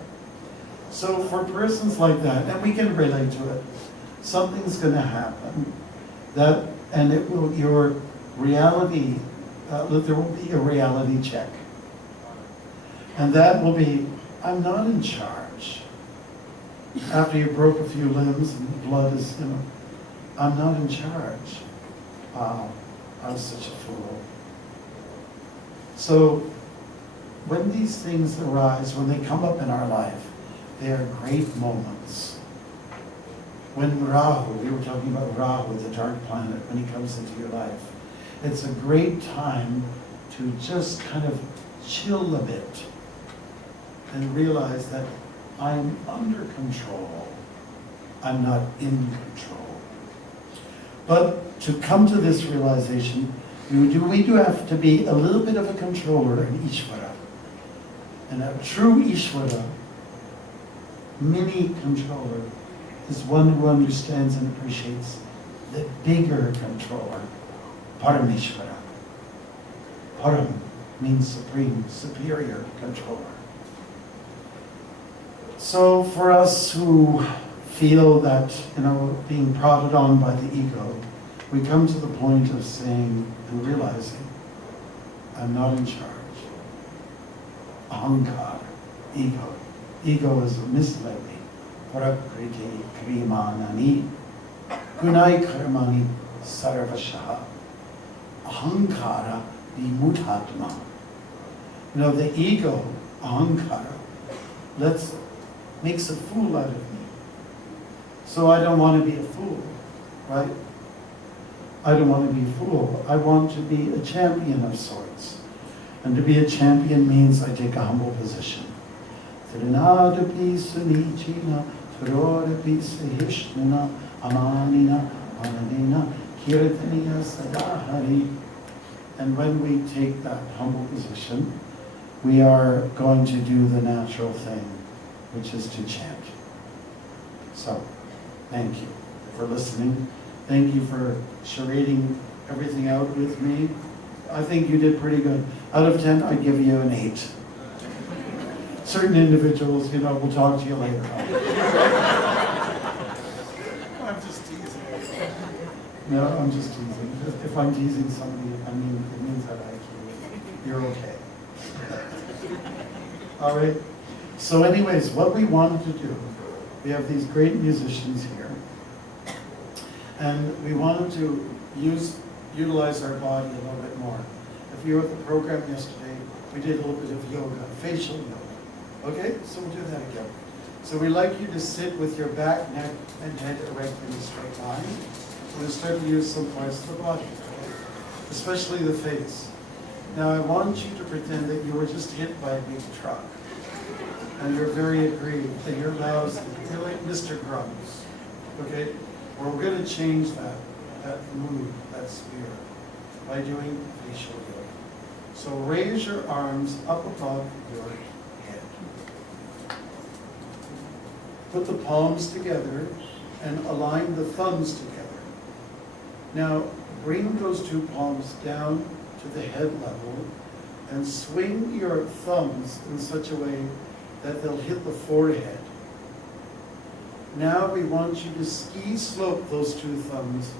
So for persons like that, and we can relate to it, something's going to happen and it will, your reality, there will be a reality check. And that will be, I'm not in charge. After you broke a few limbs and blood is, you know, I'm not in charge. Wow, I was such a fool. So when these things arise, when they come up in our life, they are great moments. When Rahu, we were talking about Rahu, the dark planet, when he comes into your life, it's a great time to just kind of chill a bit and realize that I'm under control. I'm not in control. But to come to this realization, we do have to be a little bit of a controller in Ishvara. And a true Ishvara, mini controller, is one who understands and appreciates the bigger controller, Parameshvara. Param means supreme, superior controller. So for us who feel that, you know, being prodded on by the ego, we come to the point of saying and realizing, I'm not in charge. Ahankar, ego. Ego is misled me. prakriti krimanani gunai karmani sarvashaha ahankara vimutatma. You know, the ego, ahankara, makes a fool out of me. So I don't want to be a fool, right? I don't want to be a fool. I want to be a champion of sorts. And to be a champion means I take a humble position. Trinadapi sunichina, Turodapi sahishnuna, amanina, ananina, kirtaniya sadahari. And when we take that humble position, we are going to do the natural thing, which is to chant. So, thank you for listening. Thank you for charading everything out with me. I think you did pretty good. Out of 10, I give you an 8. Certain individuals, you know, we'll talk to you later. I'm just teasing. No, I'm just teasing. If I'm teasing somebody, I mean, it means that you're okay. All right. So anyways, what we wanted to do, we have these great musicians here, and we wanted to utilize our body a little bit more. If you were at the program yesterday, we did a little bit of yoga, facial yoga. Okay, so we'll do that again. So we'd like you to sit with your back, neck, and head erect in a straight line. We're going to start to use some parts of the body, okay? Especially the face. Now I want you to pretend that you were just hit by a big truck. And you're very aggrieved, and you're lousy. You're like Mr. Grumps, okay? Well, we're going to change that mood, that spirit, by doing facial yoga. So raise your arms up above your head. Put the palms together and align the thumbs together. Now, bring those two palms down to the head level and swing your thumbs in such a way that they'll hit the forehead. Now we want you to ski slope those two thumbs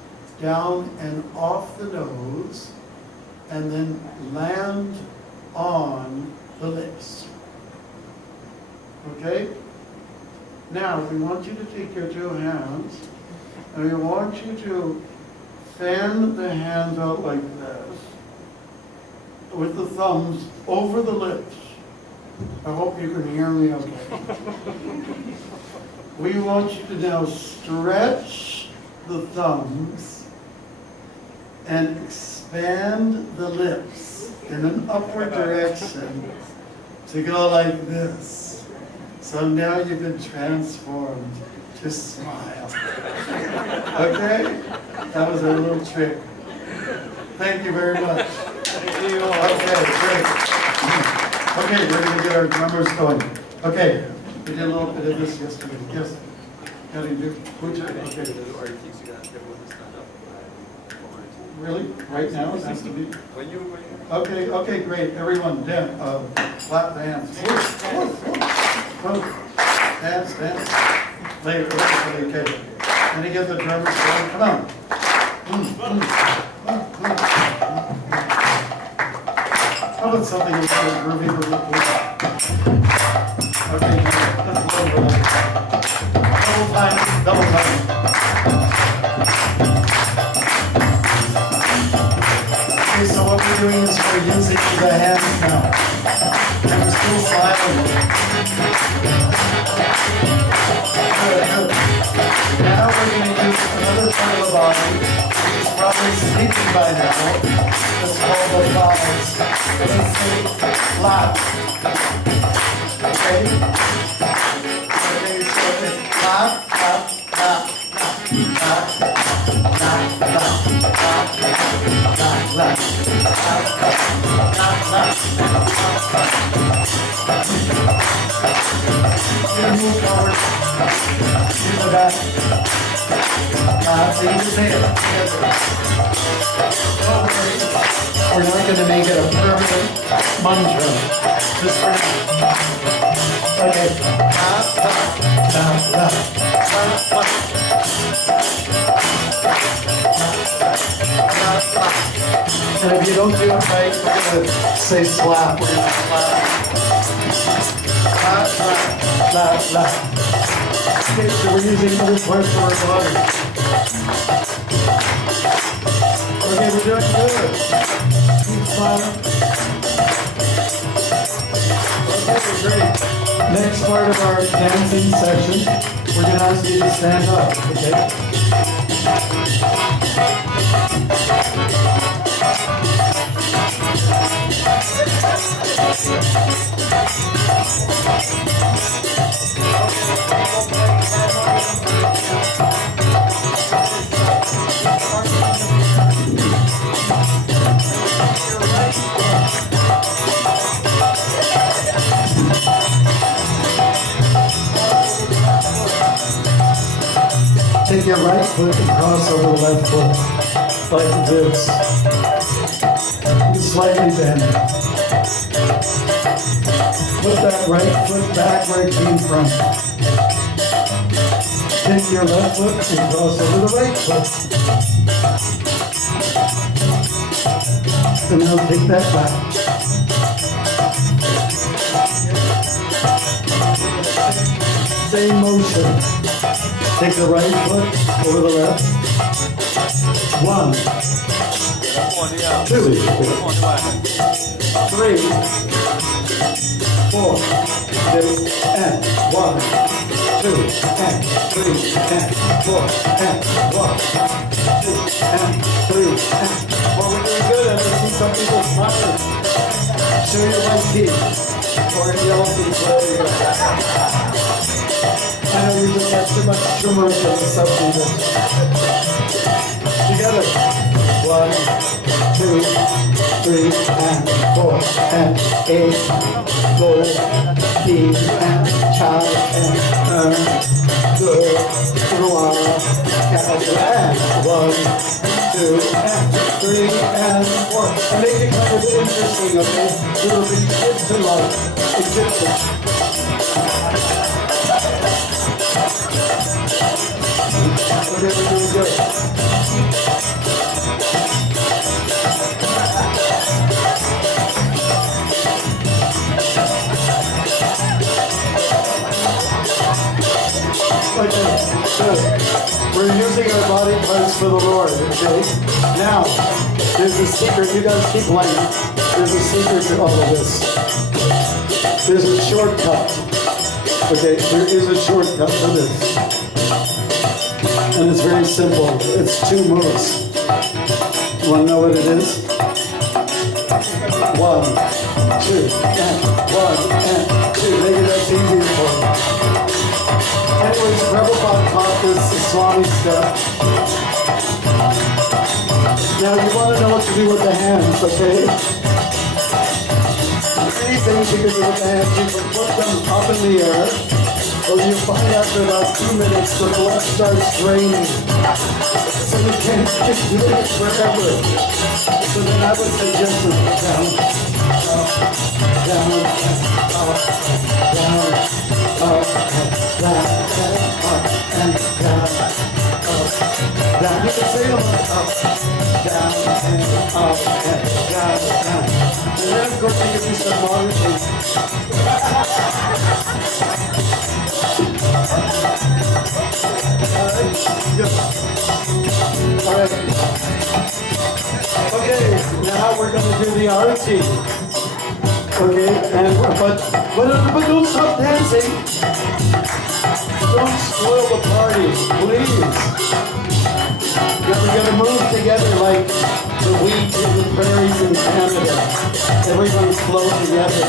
down and off the nose and then land on the lips. Okay? Now we want you to take your two hands and we want you to fan the hands out like this with the thumbs over the lips. I hope you can hear me okay. We want you to now stretch the thumbs and expand the lips in an upward direction to go like this. So now you've been transformed to smile. Okay? That was a little trick. Thank you very much. Thank you. Okay, great. Okay, we're going to get our drummers going. Okay, we did a little bit of this yesterday. Yes? How do you do? Okay. Really? Right now it has to be? Okay, great. Everyone, clap the hands. Dance. Later, okay. And you get the drummers going. Come on. How about something that's so groovy for little people? Okay, that's a little bit. Double time. Okay, so what we're doing is we're using the hands now. And we're still smiling. Good. Now we're going to use another part of the body, which is probably sleeping by now. It's called the thighs. Let's say flat. Okay? Okay, so it's flat. Move forward. You go back. So you just say it. Don't worry. We're not going to make it a permanent mantra. Just for now. Okay. And if you don't do it right, we're going to say slap. We're going to slap. Okay, so we're using other parts of our body. Okay, we're doing good. Keep smiling. Okay, great. Next part of our dancing session, we're going to ask you to stand up, okay? Take your right foot and cross over the left foot, like this. Slightly bend. Put that right foot back where it came from. Take your left foot and cross over the right foot. And now take that back. Same motion. Take the right foot over the left. 1, 2, 3, 4, and 1, 2, and 3, and 4, and 1, 2, and 3, and well, we're doing good. I see some people smiling. Show your white teeth or yellow teeth. I know you just have too much turmeric in the supplement. Together. 1, 2, 3, and 4, and 8, 4, 10, and child, and 2, 3, and 1, 2, and 3, and 4. And make it kind of interesting, okay? It'll be Egyptian like Egyptian. Okay, we're doing good. Okay, good. We're using our body parts for the Lord, okay? Now, there's a secret. You guys keep playing. There's a secret to all of this. There's a shortcut. Okay, there is a shortcut for this. And it's very simple. It's 2 moves. You want to know what it is? 1, 2, and 1, and 2. Maybe that's easier for you. Anyways, Prabhupada taught this the Swami stuff. Now you want to know what to do with the hands, okay? Three things you can do with the hands. You can put them up in the air, or you find after about 2 minutes the blood starts draining. So you can't keep doing it forever. So then I would suggest it down, up, down, up, down, up, down, up, and down, up, down. You can say them up, down, and up, and down, down. And then of course you can do some modern things. Alright, good. Alright. Okay, now we're going to do the arati. Okay, and but don't stop dancing. Don't spoil the party, please. We're going to move together like the wheat in the prairies in Canada. Everyone flow together.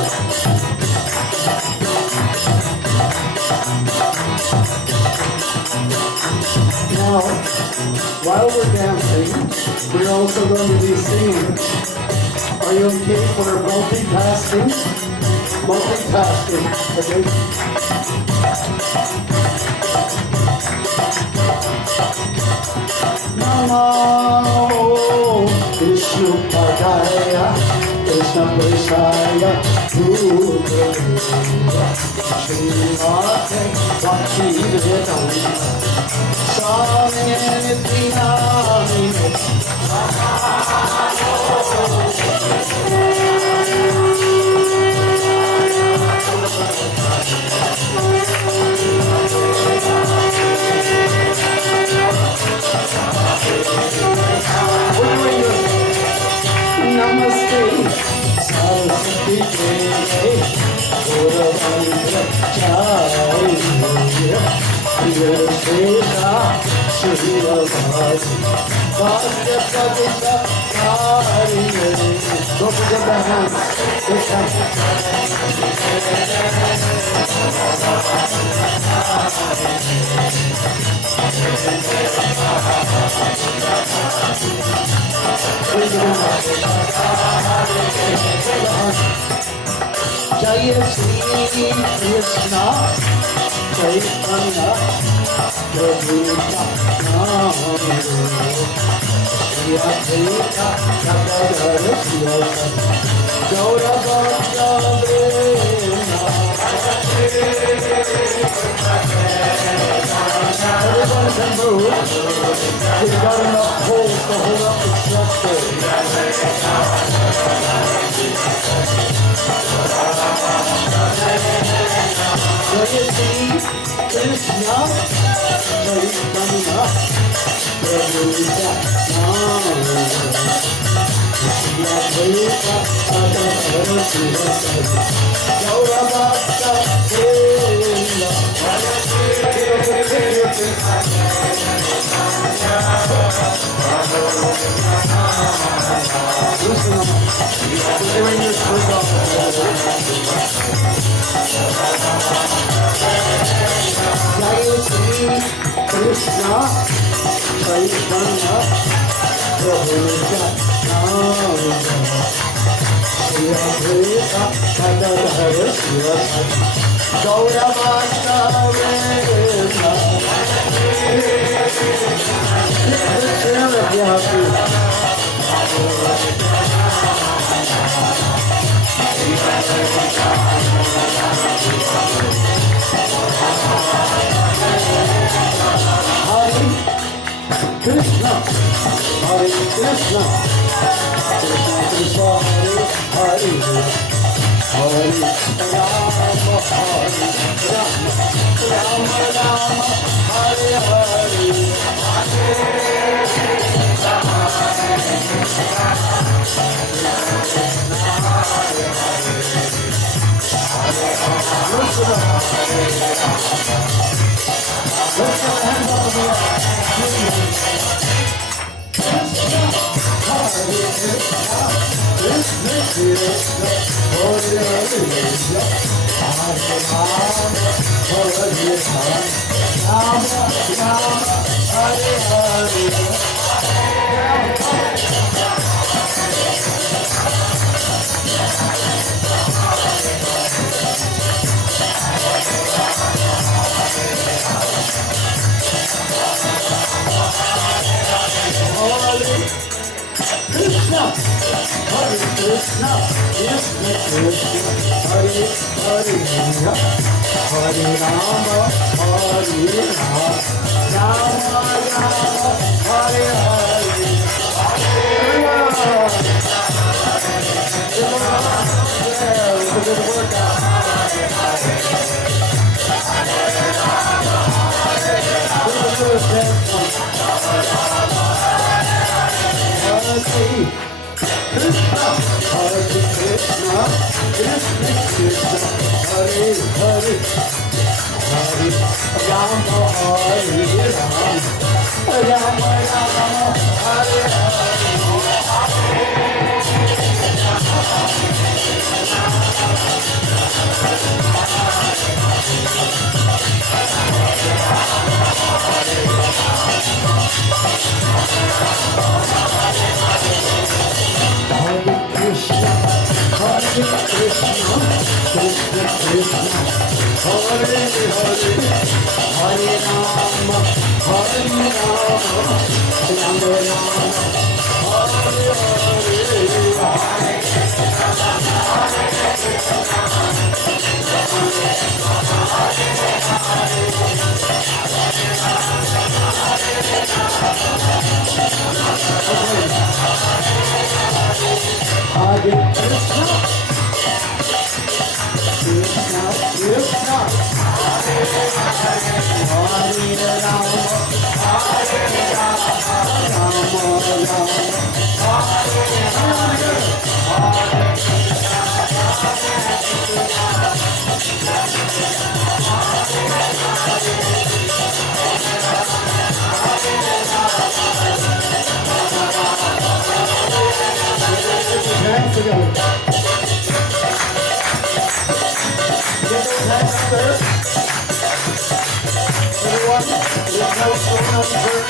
Now, while we're dancing, we're also going to be singing. Are you okay for multitasking? Multitasking, okay? Namo Vishnu Padaya Krishna Prishaya Gurudeva Srimate Bhakti Marg Swami Namo Don't forget that hand. This hand. Jai Shri Krishna Chaitanya Prabhu Shri Advaita Gadadhara Sivasana Gaura Bhakta Everyone can move. We've got enough holes to hold up the structure. Jai Shri Krishna Chaitanya Prabhu Shri Advaita Gadadhara Sivasana Gaura Bhakta Krishna Chaitanya Prabhu Shri Advaita Gadadhara Sivasana Gaura Bhakta Krishna, Hare Krishna, Krishna Krishna, Hare Hare, Hare Rama, Hare Rama, Rama Rama, Hare Hare. Krishna, Hare Krishna, Krishna Krishna, Hare Hare, Hare Rama, Hare Rama, Rama Rama, Hare Hare. Krishna, Hare Krishna, Krishna Krishna, Hare Hare, Hare Rama, Hare Rama, Rama Rama, Hare Krishna, Hare Krishna, Krishna Krishna, Hare Hare, Hare Rama, Hare Rama, Rama Rama, Hare Hare Krishna, Krishna Krishna, Bhakti Marg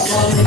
Swami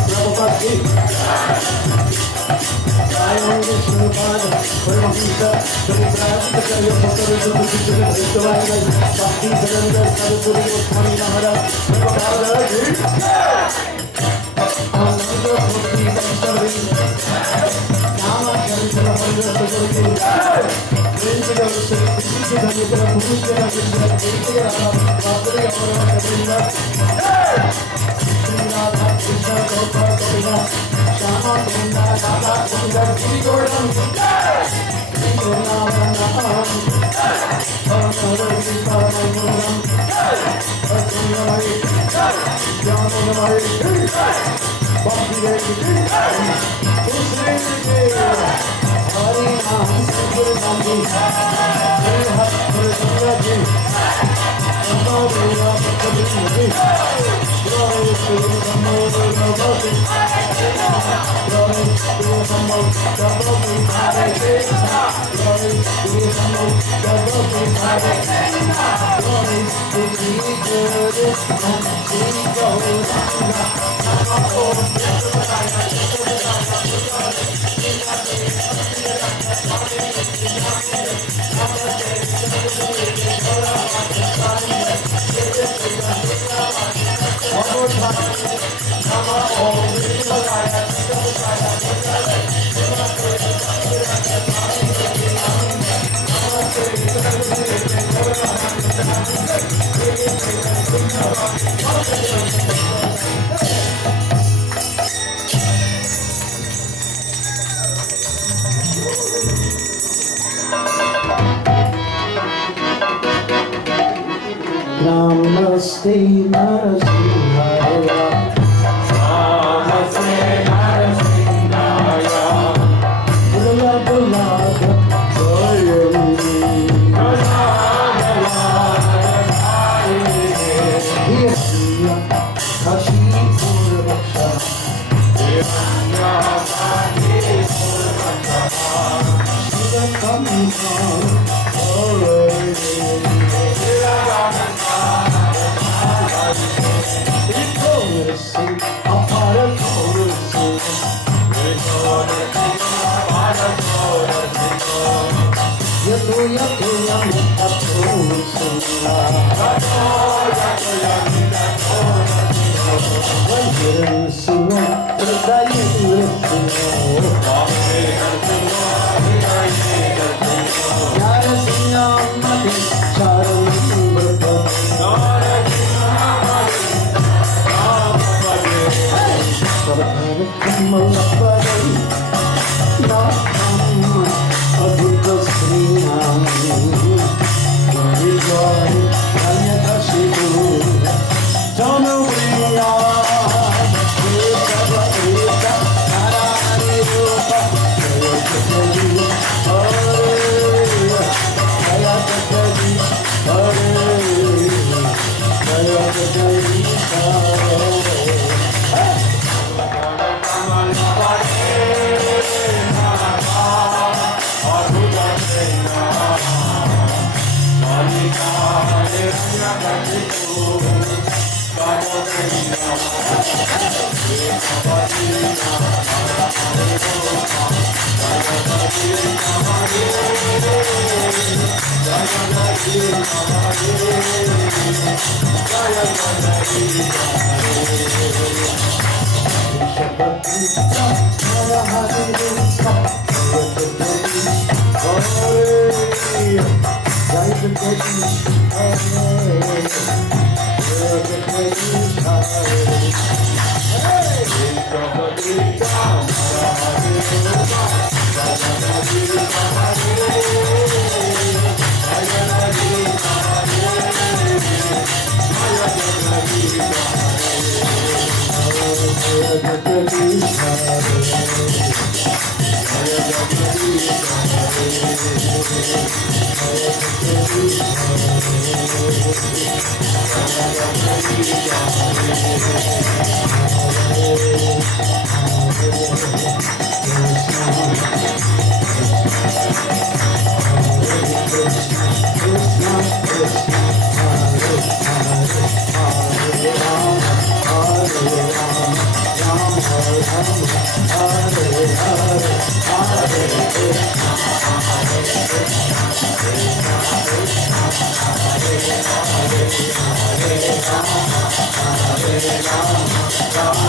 Namaste Narasimhaya. Namaste Narasimhaya. Bula bula Goyandi. Bula bula Kashi Purvaksha. Shiva Kamsa. Hare Rama,